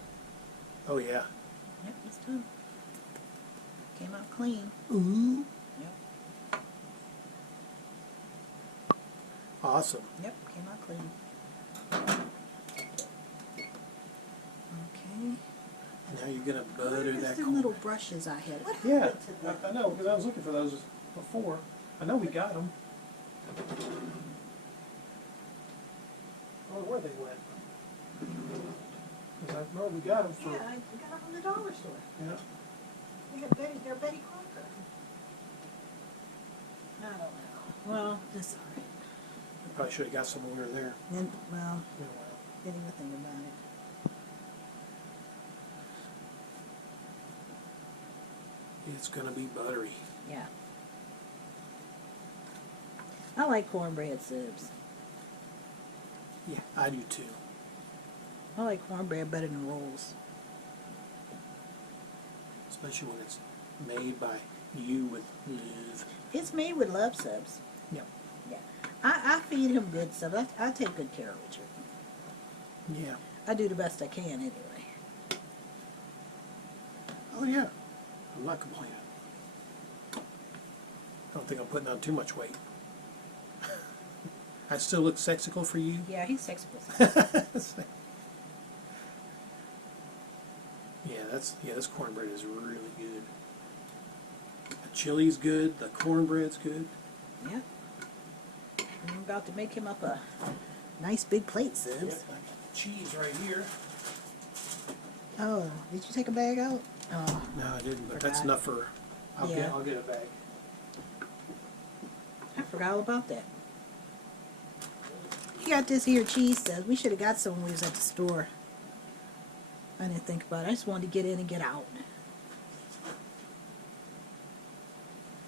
Oh yeah. Yep, it's done. Came out clean. Ooh. Yep. Awesome. Yep, came out clean. Okay. Now you're gonna butter Where's that the corn. little brushes I had? What Yeah, happened to them? I know because I was looking for those before. I know we got them. Oh, where they went? 'Cause I know we got them for. Yeah, I got them from the dollar store. Yeah. They're Betty Crocker. I don't know. Well, that's all right. Probably should have got some when we were there. Then, well, Oh, well. didn't even think about it. It's gonna be buttery. Yeah. I like cornbread subs. Yeah, I do too. I like cornbread better than rolls. Especially when it's made by you with love. It's made with love subs. Yep. Yeah. I feed him good subs. I take good care of Richard. Yeah. I do the best I can anyway. Oh yeah. I'm not complaining. I don't think I'm putting on too much weight. I still look sexical for you? Yeah, he's sexual. Yeah, this cornbread is really good. The chili's good, the cornbread's good. Yeah. I'm about to make him up a nice big plate, Yeah, subs. I got cheese right here. Oh, did you take a bag out? Oh, No, I didn't, but that's Forgot. enough for. Yeah. I'll get a bag. I forgot all about that. got this here cheese stuff. We should have got some when we was at the store. I didn't think about it. I just wanted to get in and get out.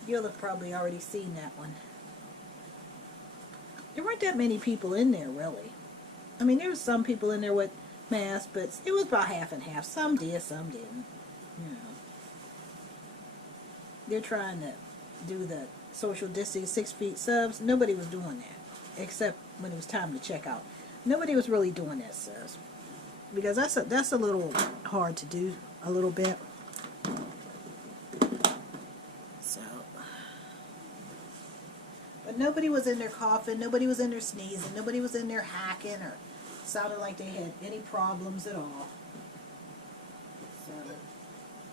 You'll have probably already seen that one. There weren't that many people in there, really. I mean, there were some people in there with masks, but it was about half and half. Some did, some didn't. You know. They're trying to do the social distancing 6 feet subs. Nobody was doing that, except when it was time to check out. Nobody was really doing that, subs, because that's a little hard to do, a little bit. So, but nobody was in there coughing. Nobody was in there sneezing. Nobody was in there hacking or sounding like they had any problems at all. So,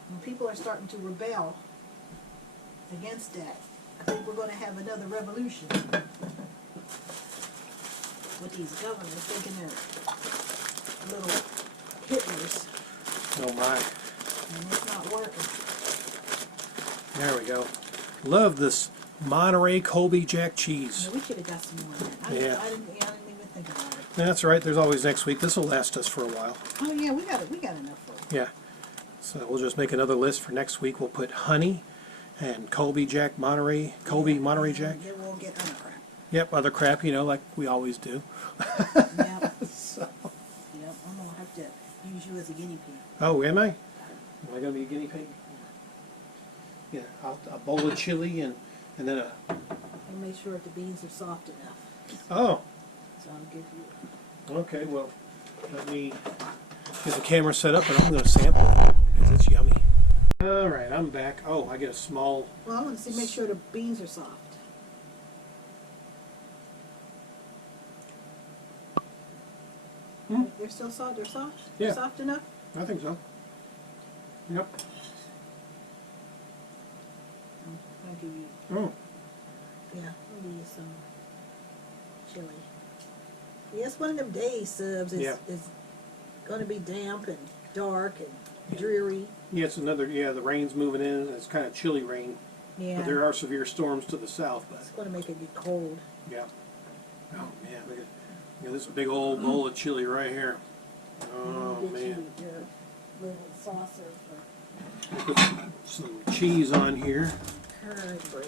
when people are starting to rebel against that, I think we're going to have another revolution with these governors thinking they're little Hitlers, Oh my. and it's not working. There we go. Love this Monterey Colby Jack cheese. Yeah, we should have got some more of that. I didn't even think about it. That's right. There's always next week. This will last us for a while. Oh yeah, we got enough for it. Yeah. So we'll just make another list for next week. We'll put honey and Colby Jack Monterey, Monterey Jack. Then we'll get other crap. Yep, other crap, like we always do. Yep. So. Yep. I'm gonna have to use you as a guinea pig. Oh, am I? Am I going to be a guinea pig? Yeah, a bowl of chili and then a... I'll make sure that the beans are soft enough. Oh, So I'll give you. okay, well, let me get the camera set up and I'm going to sample it because it's yummy. All right, I'm back. Oh, I get a small... Well, I want to make sure the beans are soft. Hmm? They're still soft. They're soft. Yeah. They're soft enough. I think so. Yep. I'll give you. Oh, Yeah, I'll give you some chili. Yeah, it's one of them days, subs. It's, Yeah. it's going to be damp and dark and dreary. yeah, it's another... Yeah, the rain's moving in. It's kind of chilly rain. Yeah. But there are severe storms to the south, but... It's going to make it get cold. Yeah. Oh, man, look at this big old bowl of chili right here. Oh, Get man. you your little saucer for Put some cheese on here. curd bread.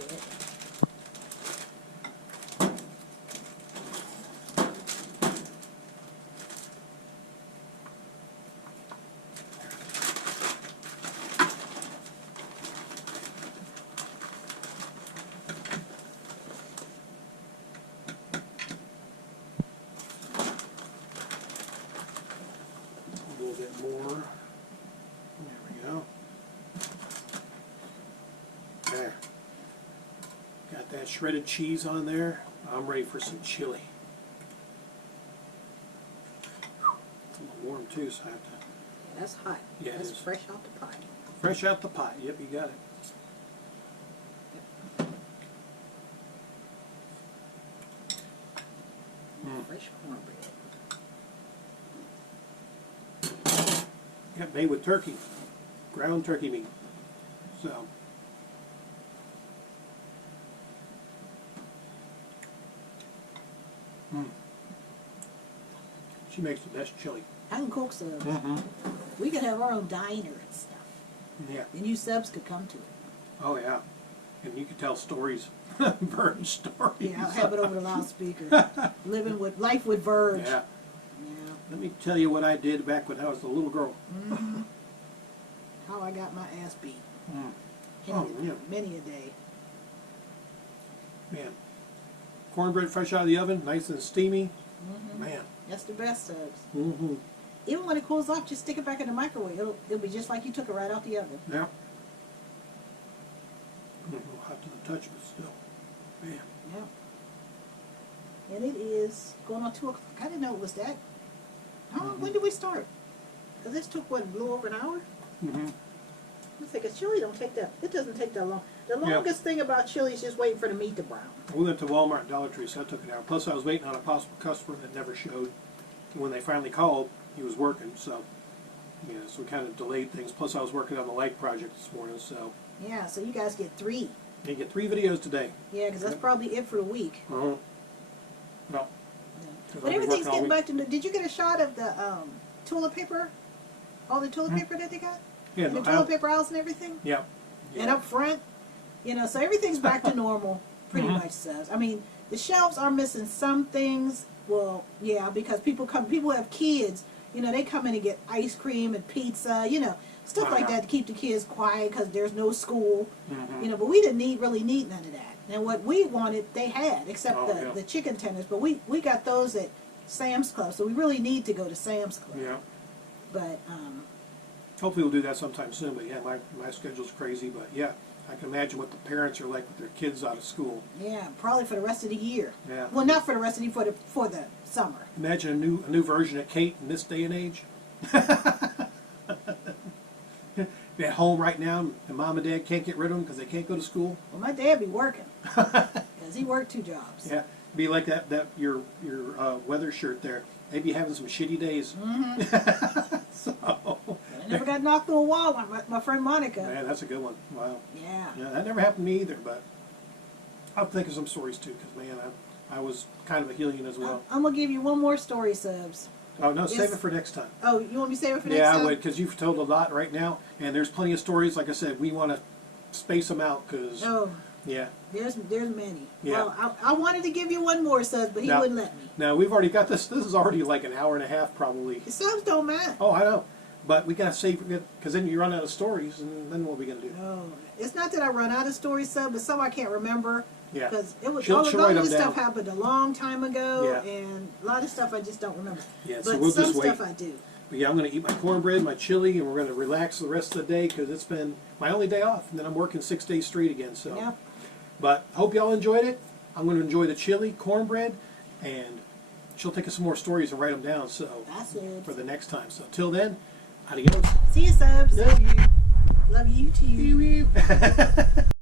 A little bit more. There we go. There. Got that shredded cheese on there. I'm ready for some chili. It's a little warm too, so I have to... Yeah, that's hot. Yeah, it That's is. fresh out the pot. Fresh out the pot. Yep, you got it. Fresh cornbread. Got made with turkey. Ground turkey meat. So... She makes the best chili. I can cook subs. Mm-hmm. We could have our own diner and stuff. Yeah. And you subs could come to it. Oh, yeah. And you could tell stories. Bird stories. Yeah, I'll have it over the loudspeaker. Living with life with Virg. Yeah. Yeah. Let me tell you what I did back when I was a little girl. Mm-hmm. How I got my ass beat. Oh, yeah. Many a day. Man. Cornbread fresh out of the oven, nice and steamy. Mm-hmm. Man. That's the best subs. Mm-hmm. Even when it cools off, just stick it back in the microwave. It'll be just like you took it right out the oven. Yeah. A little hot to the touch, but still. Man. Yeah. And it is going on 2 o'clock. I didn't know it was that. When did we start? Because this took, what, a little over an hour? Mm-hmm. I think a chili don't take that. It doesn't take that long. The Yeah. longest thing about chili is just waiting for the meat to brown. We went to Walmart and Dollar Tree, so that took an hour. Plus, I was waiting on a possible customer that never showed. And when they finally called, he was working, so... Yeah, so we kind of delayed things. Plus, I was working on the light project this morning, so... Yeah, so you guys get 3. You get 3 videos today. Yeah, because that's probably it for the week. Uh-huh. Well, But everything's getting back to. Did you get a shot of the toilet paper? All the toilet paper that they got? Yeah, And the toilet paper aisles and everything? Yeah. And up front? So everything's back to normal, pretty much, Subs. I mean, the shelves are missing some things. Well, yeah, because people have kids. They come in and get ice cream and pizza, stuff like that to keep the kids quiet because there's no school. But we didn't really need none of that. And what we wanted, they had, except the chicken tenders. But we got those at Sam's Club, so we really need to go to Sam's Club. Yeah. But hopefully we'll do that sometime soon. But yeah, my schedule's crazy. But yeah, I can imagine what the parents are like with their kids out of school. yeah, probably for the rest of the year. Yeah. Well, not for the rest of the year, for the summer. Imagine a new version of Kate in this day and age. Be at home right now, and mom and dad can't get rid of them because they can't go to school. Well, my dad be working because he worked 2 jobs. Yeah, be like that your weather shirt there. They'd be having some shitty days. So, I never got knocked through a wall like my friend Monica. man, that's a good one. Wow. Yeah. Yeah, that never happened to me either, but I'll think of some stories too, because man, I was kind of a hellion as well. I'm gonna give you one more story, Subs. Oh no, save Yes. it for next time. Oh, you want me to save it for next Yeah, time? I would, because you've told a lot right now, and there's plenty of stories. Like I said, we want to space them out, because Oh, yeah. there's many. Yeah. Well, I wanted to give you one more, Subs, but he Now- wouldn't let me. Now we've already got this. This is already like an hour and a half, probably. The Subs don't matter. Oh, I know, but we gotta save it, because then you run out of stories, and then what are we gonna do? No, it's not that I run out of stories, Subs, but some I can't remember. Yeah. Because it was She'll all write of them this stuff down. happened a long time ago, Yeah. and a lot of stuff I just don't remember. Yeah, But so we'll some just wait. stuff I do. But yeah, I'm gonna eat my cornbread, my chili, and we're gonna relax the rest of the day, because it's been my only day off, and then I'm working 6 days straight again. So, Yeah. but hope y'all enjoyed it. I'm gonna enjoy the chili, cornbread, and she'll take us some more stories and write them down. So That's it. for the next time. So till then, adios. See you, Subs. Love you. Love you too.